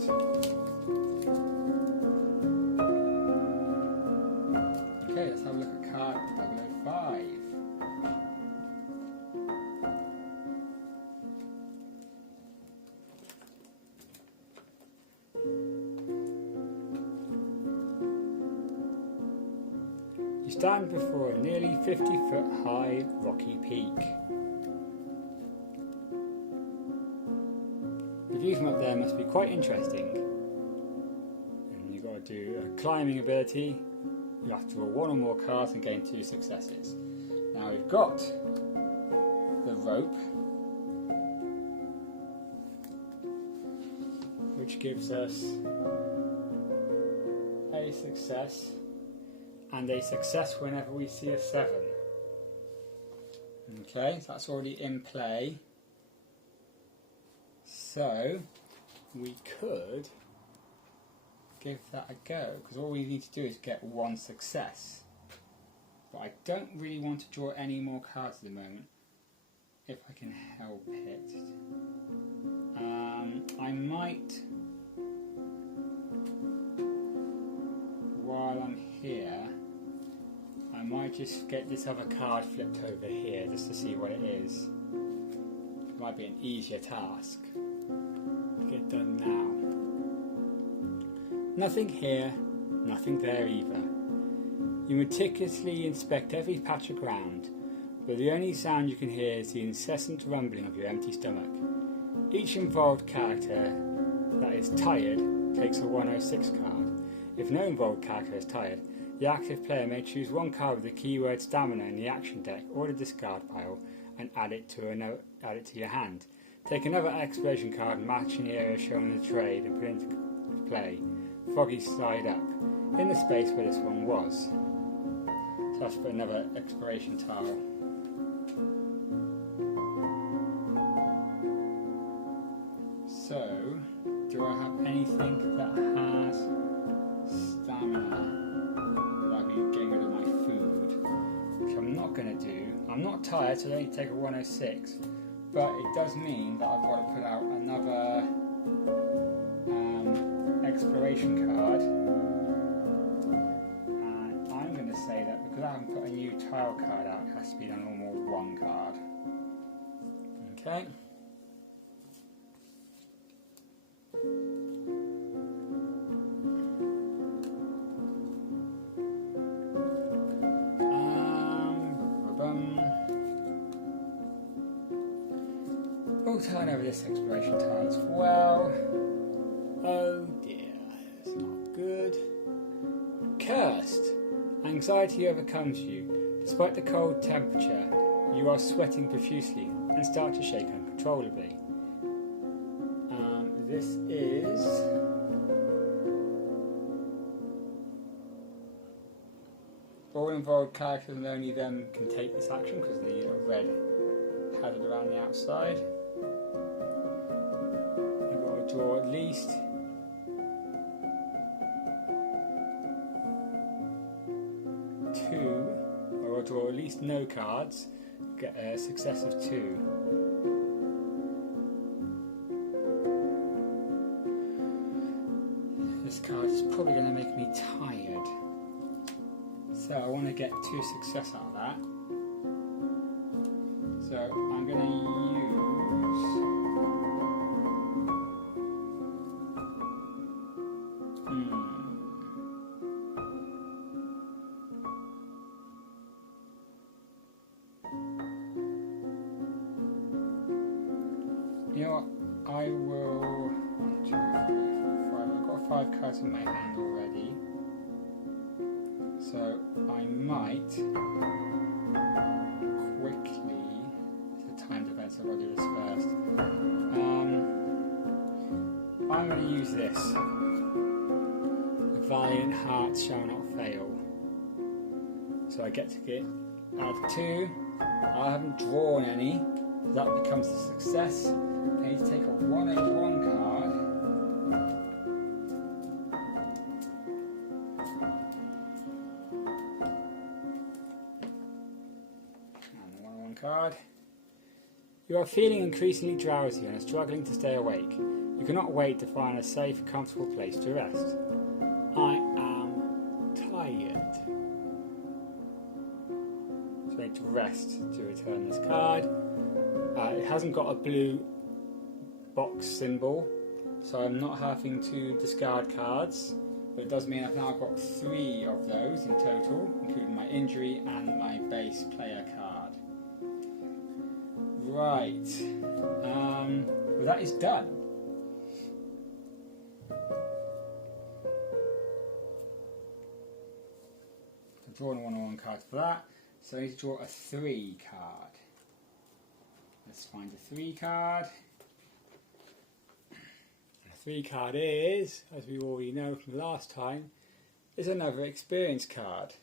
Okay, let's have a look at card 005. stand before a nearly 50-foot high rocky peak. The view from up there must be quite interesting. And you've got to do a climbing ability. You have to draw one or more cards and gain 2 successes. Now we've got the rope, which gives us a success and a success whenever we see a 7. Okay, so that's already in play. So we could give that a go, because all we need to do is get 1 success. But I don't really want to draw any more cards at the moment, if I can help it. I might, while I'm here, I might just get this other card flipped over here just to see what it is. It might be an easier task to get done now. Nothing here, nothing there either. You meticulously inspect every patch of ground, but the only sound you can hear is the incessant rumbling of your empty stomach. Each involved character that is tired takes a 106 card. If no involved character is tired, the active player may choose 1 card with the keyword stamina in the action deck or the discard pile and add it to your hand. Take another exploration card matching the area shown in the trade and put it into play. Foggy side up, in the space where this one was. So let's put another exploration tile. So, do I have anything that has stamina that I can get rid of my food? Which I'm not going to do. I'm not tired, so I don't need to take a 106. But it does mean that I've got to put out another exploration card. And I'm going to say that because I haven't put a new tile card out, it has to be a normal 1 card. Okay. We'll turn over this exploration tile as well. Oh dear, that's not good. Cursed! Anxiety overcomes you. Despite the cold temperature, you are sweating profusely and start to shake uncontrollably. This is all involved characters and only them can take this action because the red hazard around the outside. You've got to draw at least 2, or draw at least no cards, get a success of 2. This card is probably going to make me tired, so I want to get 2 success out of that. So I'm going to use you know what, I will 1, 2, 3, 4, 5. I've got 5 cards in my hand already, so I might quickly, it's a timed event so I'll do this first. I'm going to use this. The Valiant Hearts Shall Not Fail. So I get to get out of 2. I haven't drawn any. That becomes a success. I need to take a 101 card. And the 101 card. You are feeling increasingly drowsy and are struggling to stay awake. You cannot wait to find a safe, comfortable place to rest. I am tired. So I need to rest to return this card. It hasn't got a blue box symbol, so I'm not having to discard cards. but it does mean I've now got 3 of those in total, including my injury and my base player card. Right, well that is done. I've drawn a 1-on-1 card for that, so I need to draw a 3 card. Let's find a 3 card. A 3 card is, as we already know from last time, is another experience card.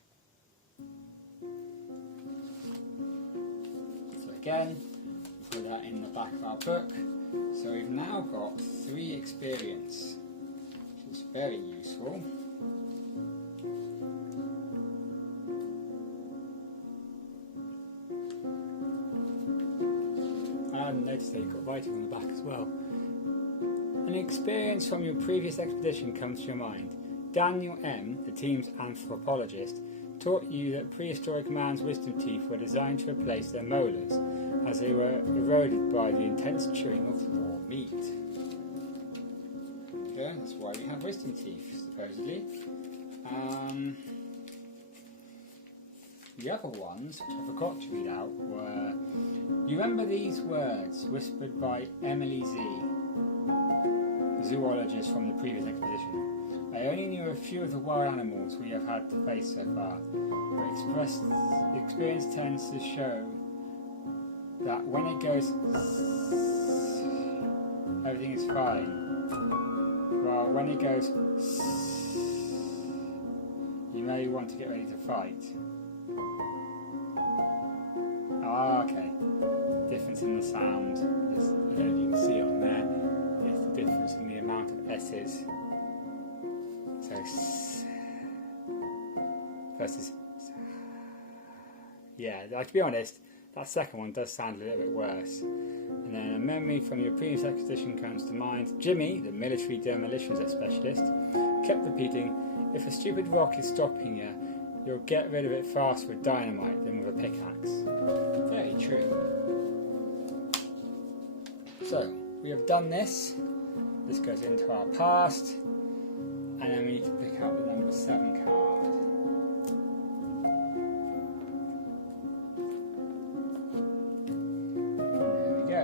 So again, put that in the back of our book. So we've now got 3 experience, which is very useful. And notice that you've got writing on the back as well. An experience from your previous expedition comes to your mind. Daniel M., the team's anthropologist, taught you that prehistoric man's wisdom teeth were designed to replace their molars, as they were eroded by the intense chewing of raw meat. Okay, that's why we have wisdom teeth, supposedly. The other ones, which I forgot to read out, were... You remember these words whispered by Emily Z., the zoologist from the previous expedition? I only knew a few of the wild animals we have had to face so far, but experience tends to show that when it goes everything is fine. Well, when it goes you may want to get ready to fight. Ah, okay. Difference in the sound. I don't know if you can see on there. It's the difference in the amount of S's. So versus, yeah, to be honest, that second one does sound a little bit worse. And then a memory from your previous expedition comes to mind. Jimmy, the military demolitions specialist, kept repeating, if a stupid rock is stopping you, you'll get rid of it faster with dynamite than with a pickaxe. Very true. So, we have done this. This goes into our past. And then we need to pick up the number 7 card. There we go.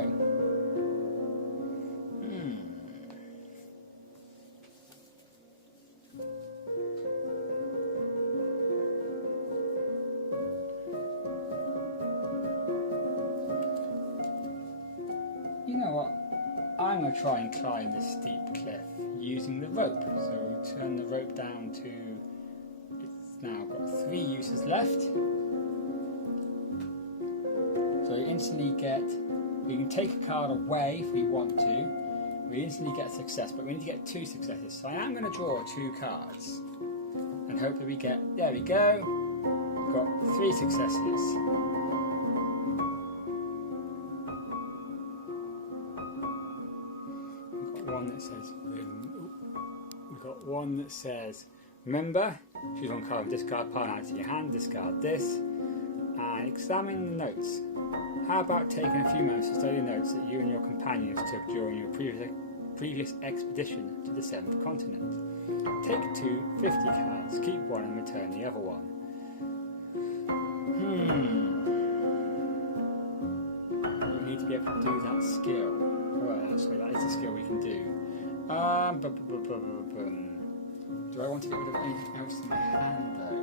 You know what? I'm going to try and climb this steep cliff using the rope. So we'll turn the rope down to, it's now got 3 uses left. So you instantly get, we can take a card away if we want to. We instantly get a success, but we need to get 2 successes. So I am going to draw 2 cards and hope that we get, there we go, we've got 3 successes. We've got one that says, remember, choose one card and discard pile out to your hand, discard this, and examine the notes. How about taking a few moments to study the notes that you and your companions took during your previous expedition to the 7th continent? Take 2 50 cards, keep one and return the other one. We need to be able to do that skill. Well, actually, that is a skill we can do. Do I want to get rid of anything else in my hand, though?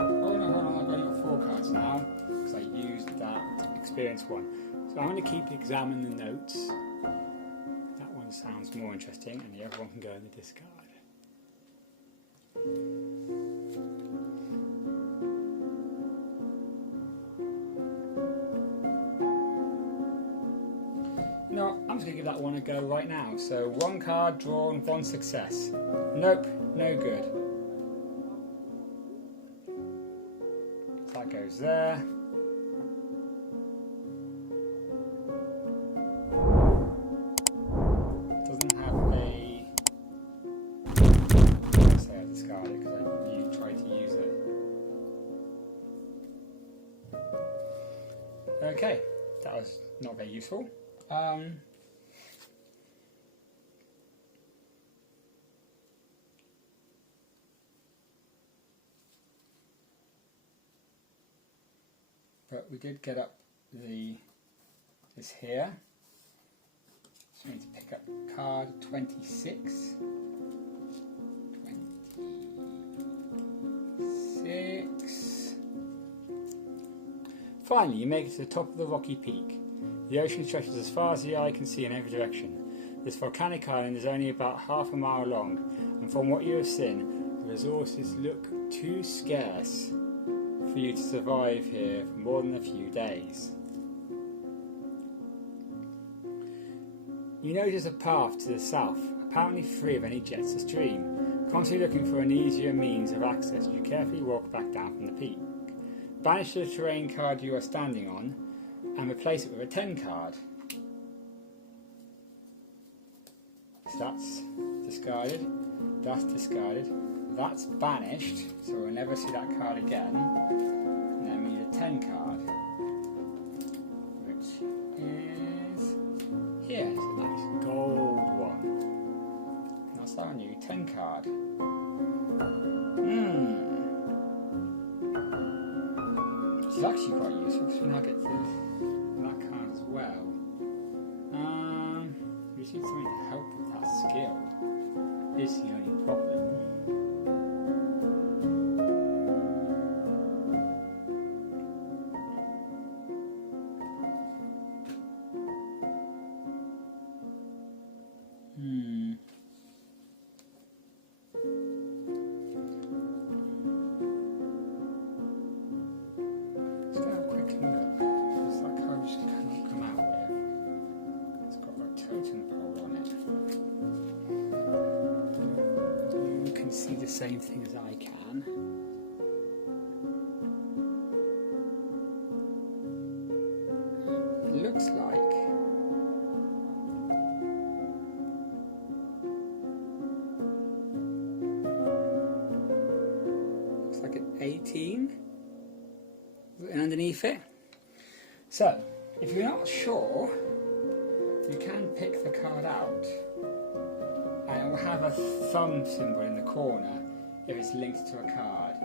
Oh no, hold on, I've only got 4 cards now, because I used that experience one. So I'm going to keep examine the notes. That one sounds more interesting, and the other one can go in the discard. No, I'm just going to give that one a go right now. So 1 card drawn, 1 success. Nope, no good. So that goes there. Doesn't have a... I'll say I discard it because you tried to use it. Okay, that was not very useful. but we did get up this here. So we need to pick up card 26. 26. Finally, you make it to the top of the rocky peak. The ocean stretches as far as the eye can see in every direction. This volcanic island is only about half a mile long, and from what you have seen, the resources look too scarce for you to survive here for more than a few days. You notice a path to the south, apparently free of any jets or stream. Constantly looking for an easier means of access, you carefully walk back down from the peak. Banish the terrain card you are standing on and replace it with a 10 card. So that's discarded, that's discarded, that's banished, so we'll never see that card again. And then we need a 10 card, which is here. It's a nice gold one. And that's our new 10 card. Which is actually quite useful, so now get to that card as well. We just need something to help with that skill. Is the only problem. Let's go have a quick look. Because that card just cannot come out with. It's got a totem pole on it. You can see the same thing as I can. It looks like an 18 and underneath it. So if you're not sure, you can pick the card out and it will have a thumb symbol in the corner if it's linked to a card.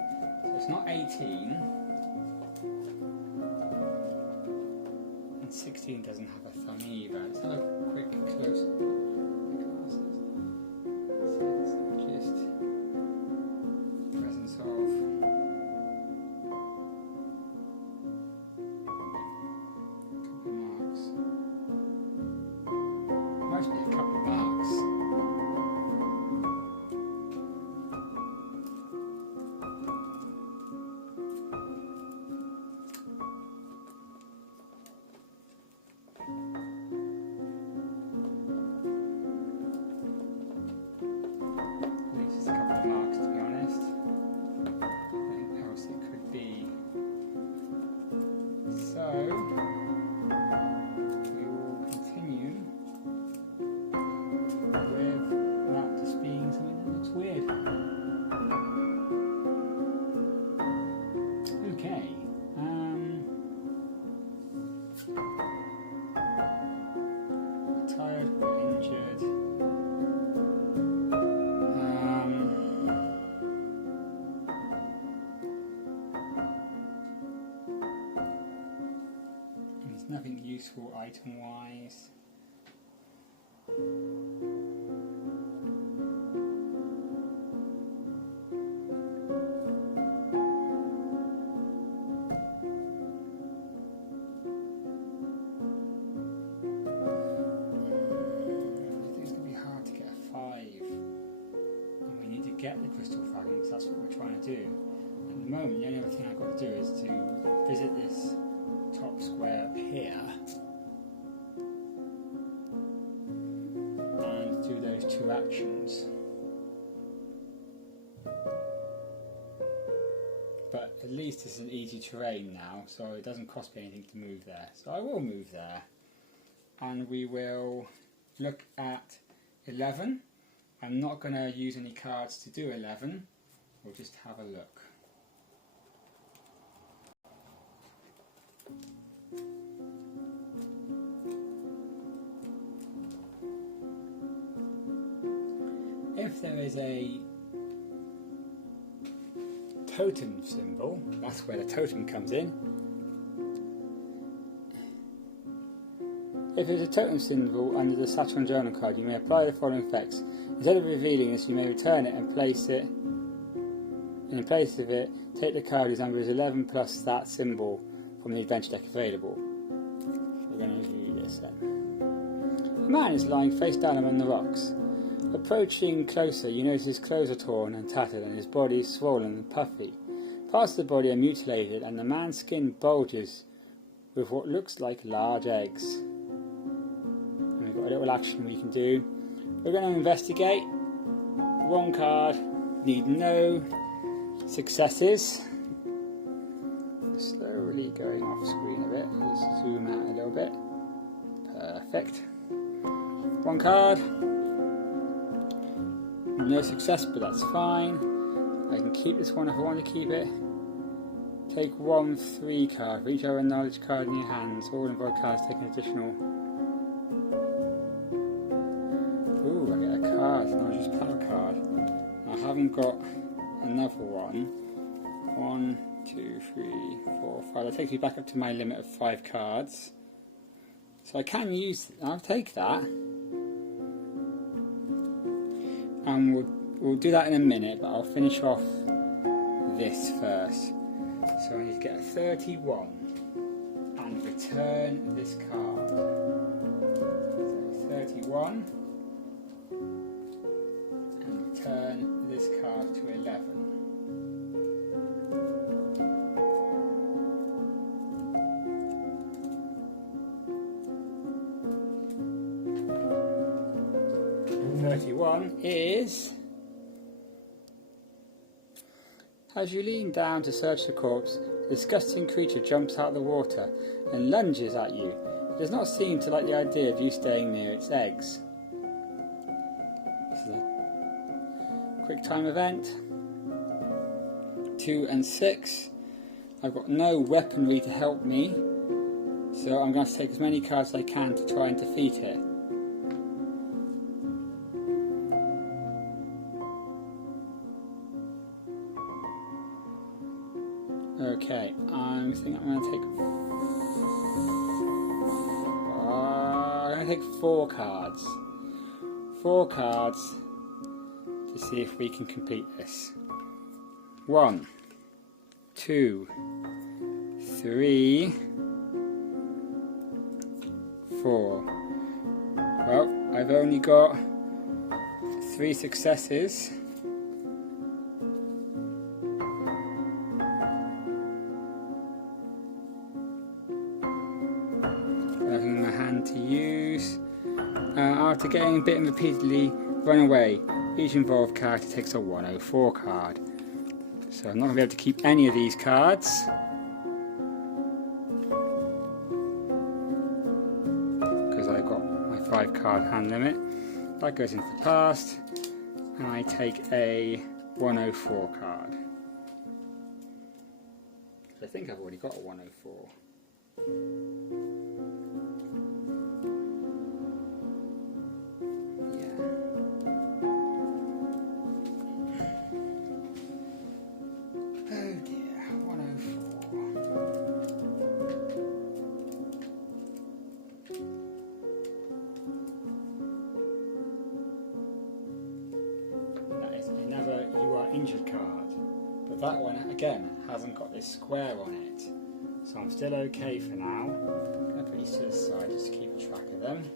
So it's not 18 and 16 doesn't have a thumb either. Let's have a quick close up. Just presence of must be a couple of marks. At least it's a couple of marks, to be honest. Anything else it could be. So we will continue with that just being something that looks weird. Okay. We're tired, we're injured. There's nothing useful item-wise. Get the crystal fragments, that's what we're trying to do. At the moment, the only other thing I've got to do is to visit this top square up here and do those two actions. But at least it's an easy terrain now, so it doesn't cost me anything to move there. So I will move there, and we will look at 11. I'm not going to use any cards to do 11, we'll just have a look. If there is a totem symbol, that's where the totem comes in, If it is a totem symbol under the Saturn journal card, you may apply the following effects. Instead of revealing this, you may return it and place it. And in place of it, take the card whose number is 11 plus that symbol from the adventure deck available. So we're going to review this then. A man is lying face down among the rocks. Approaching closer, you notice his clothes are torn and tattered and his body is swollen and puffy. Parts of the body are mutilated and the man's skin bulges with what looks like large eggs. And we've got a little action we can do. We're going to investigate. One card, need no successes. Slowly going off screen a bit. Let's zoom out a little bit. Perfect. One card. No success, but that's fine. I can keep this one if I want to keep it. Take 1 3 card. For each other knowledge card in your hands. All involved cards take an additional. Ooh, I get a card, not just power card. I haven't got another one. 1, 2, 3, 4, 5. That takes me back up to my limit of 5 cards. So I can use. I'll take that. And we'll do that in a minute, but I'll finish off this first. So I need to get a 31 and return this card. So 31 and return this card to 11. And 31 is... As you lean down to search the corpse, the disgusting creature jumps out of the water and lunges at you. It does not seem to like the idea of you staying near its eggs. This is a quick time event. 2 and 6. I've got no weaponry to help me, so I'm going to take as many cards as I can to try and defeat it. Okay, I think I'm going to take 4 cards. 4 cards to see if we can complete this. 1, 2, 3, 4. Well, I've only got 3 successes. Nothing in my hand to use. After getting bitten repeatedly, run away. Each involved character takes a 104 card. So I'm not going to be able to keep any of these cards. Because I've got my 5 card hand limit. That goes into the past. And I take a 104 card. I think I've already got a 104. Injured card, but that one again hasn't got this square on it, so I'm still okay for now. I'm going to put these to the side just to keep track of them.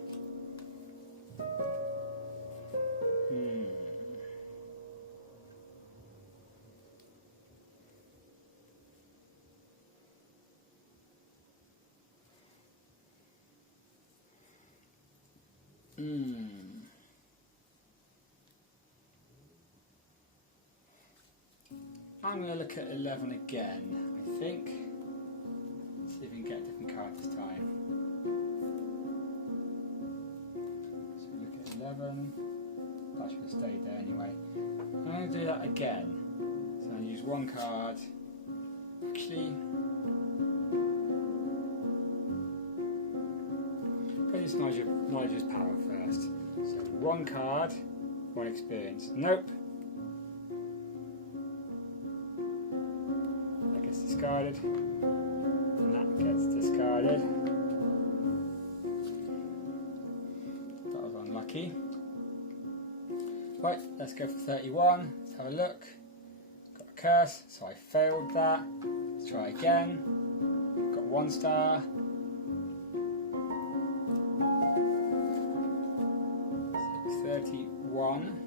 I'm going to look at 11 again, I think. See if we can get a different card this time. So we look at 11. That should have stayed there anyway. I'm going to do that again. So I'm going to use 1 card. Actually, put this knowledge's power first. So 1 card, 1 experience. Nope. Discarded, and that gets discarded. lucky. Right, let's go for 31. Let's have a look. Got a curse, so I failed that. Let's try again. Got 1 star. 31.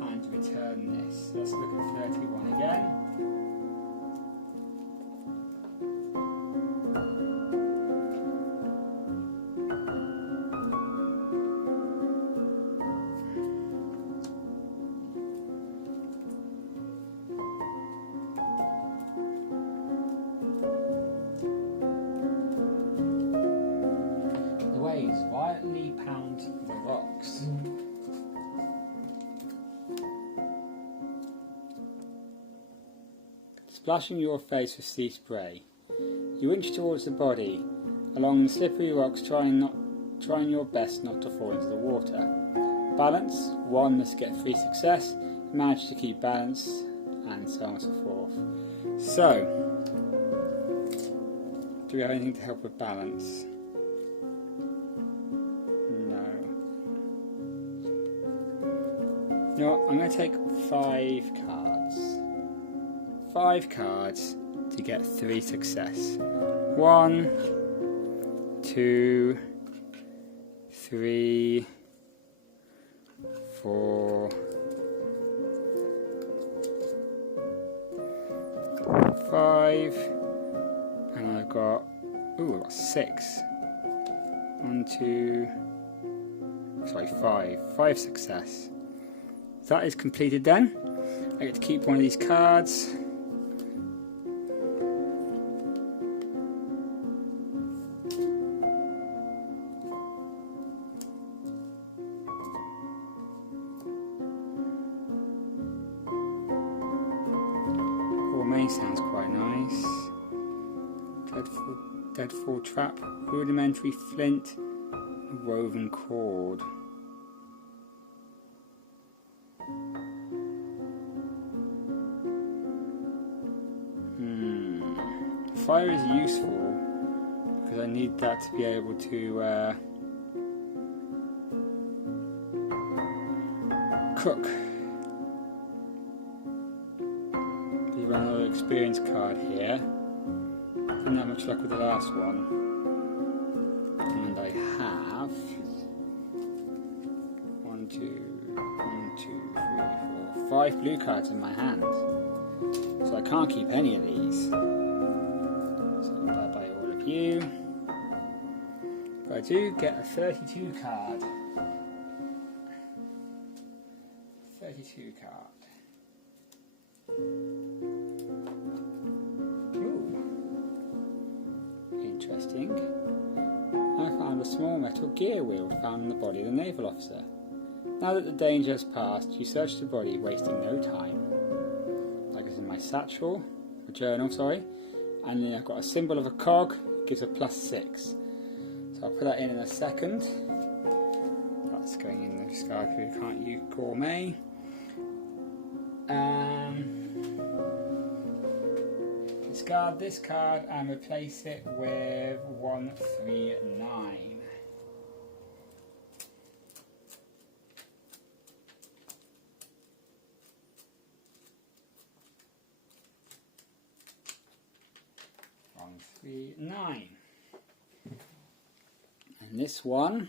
And return this. Let's look at 31 again. The waves violently pound the rocks. Splashing your face with sea spray. You inch towards the body, along the slippery rocks, trying your best not to fall into the water. Balance, 1 must get 3 success. You manage to keep balance, and so on and so forth. So, do we have anything to help with balance? No. You know what, I'm going to take 5 cards. 5 cards to get 3 success. 1, 2, 3, 4, 5, and I've got 6. 5 success. That is completed then. I get to keep one of these cards. Gourmet sounds quite nice. Deadfall trap, rudimentary flint, woven cord. Fire is useful because I need that to be able to cook. We run another experience card here. Didn't have much luck with the last one. And I have 5 blue cards in my hand. So I can't keep any of these. So bye bye all of you. But I do get a 32 card. 32 card. Ooh. Interesting. I found a small metal gear wheel found in the body of the naval officer. Now that the danger has passed, you search the body, wasting no time. Like it's in my satchel, or journal, sorry. And then I've got a symbol of a cog, gives a +6. So I'll put that in a second. That's going in the discard because we can't use gourmet. Discard this card and replace it with 139. And this one,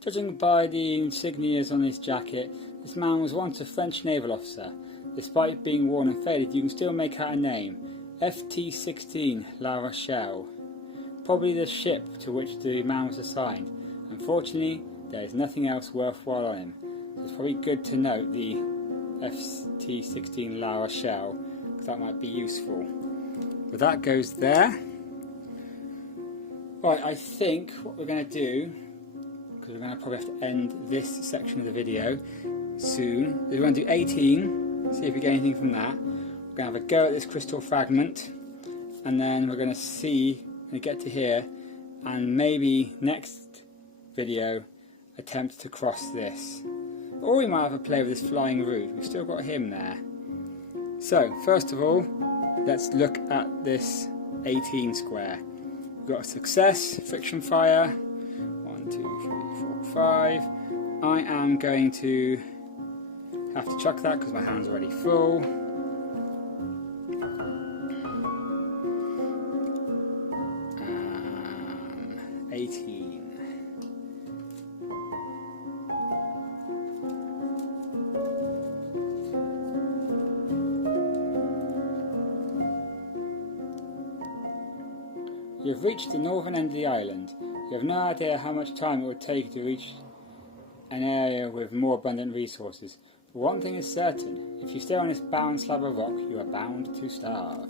judging by the insignias on his jacket, this man was once a French naval officer. Despite being worn and faded, you can still make out a name, FT-16 La Rochelle, probably the ship to which the man was assigned. Unfortunately, there is nothing else worthwhile on him. So it's probably good to note the FT-16 La Rochelle, because that might be useful. But that goes there. Right, I think what we're going to do, because we're going to probably have to end this section of the video soon, is we're going to do 18, see if we get anything from that. We're going to have a go at this crystal fragment, and then we're going to see, when we get to here, and maybe next video, attempt to cross this. Or we might have a play with this flying route. We've still got him there. So, first of all, let's look at this 18 square. We've got a success, friction fire, 1, 2, 3, 4, 5. I am going to have to chuck that because my hand's already full. 18. You have reached the northern end of the island. You have no idea how much time it would take to reach an area with more abundant resources. But one thing is certain, if you stay on this barren slab of rock, you are bound to starve.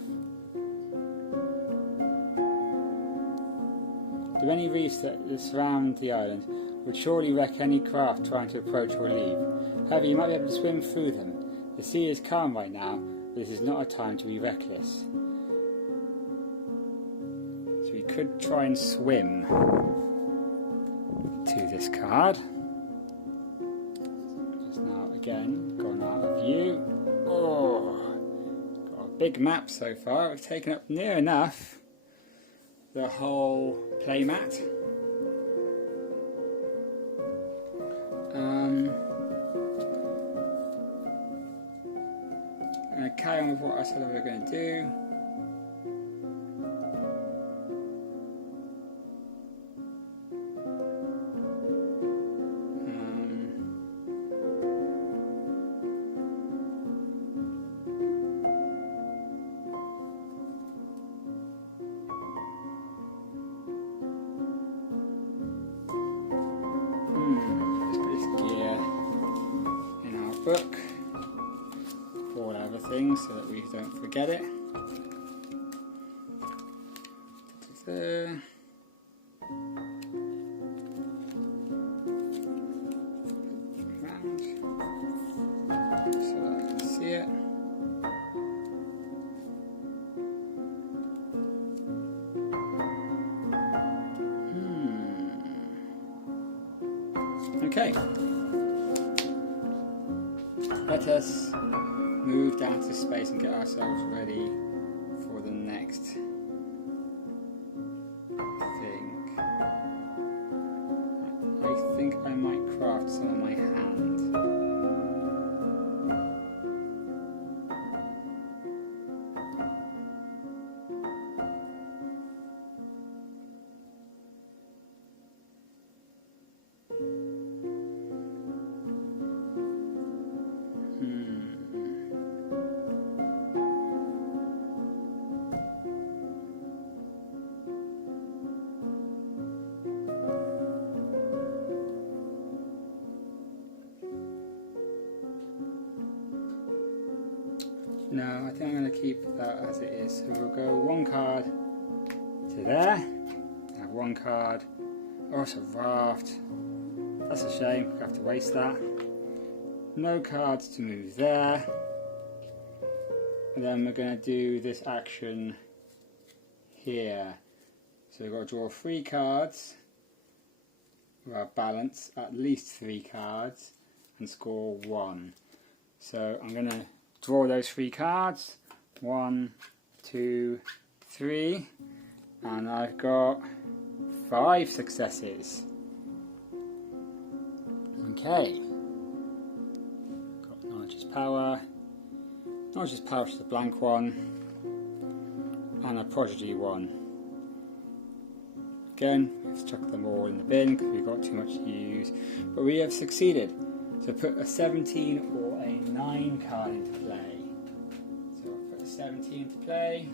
The many reefs that surround the island would surely wreck any craft trying to approach or leave. However, you might be able to swim through them. The sea is calm right now, but this is not a time to be reckless. So we could try and swim to this card. Just now again gone out of view. Oh, got a big map so far. We've taken up near enough the whole playmat. I'm going to carry on with what I said we were going to do. Let's put this gear in our book, all other things, so that we don't forget it. There. Round, so that I can see it. Okay, let us move down to space and get ourselves ready for the next thing. I think I might craft some on my hand. No, I think I'm going to keep that as it is. So we'll go one card to there. Have one card. Oh, it's a raft. That's a shame. We have to waste that. No cards to move there. And then we're going to do this action here. So we've got to draw 3 cards. We'll balance at least 3 cards and score 1. So I'm going to draw those 3 cards. 1, 2, 3, and I've got 5 successes. Okay. Got knowledge is power. Knowledge is power is a blank one, and a prodigy one. Again, let's chuck them all in the bin because we've got too much to use. But we have succeeded. So put a 17 or a 9 card into play. So I'll put a 17 into play.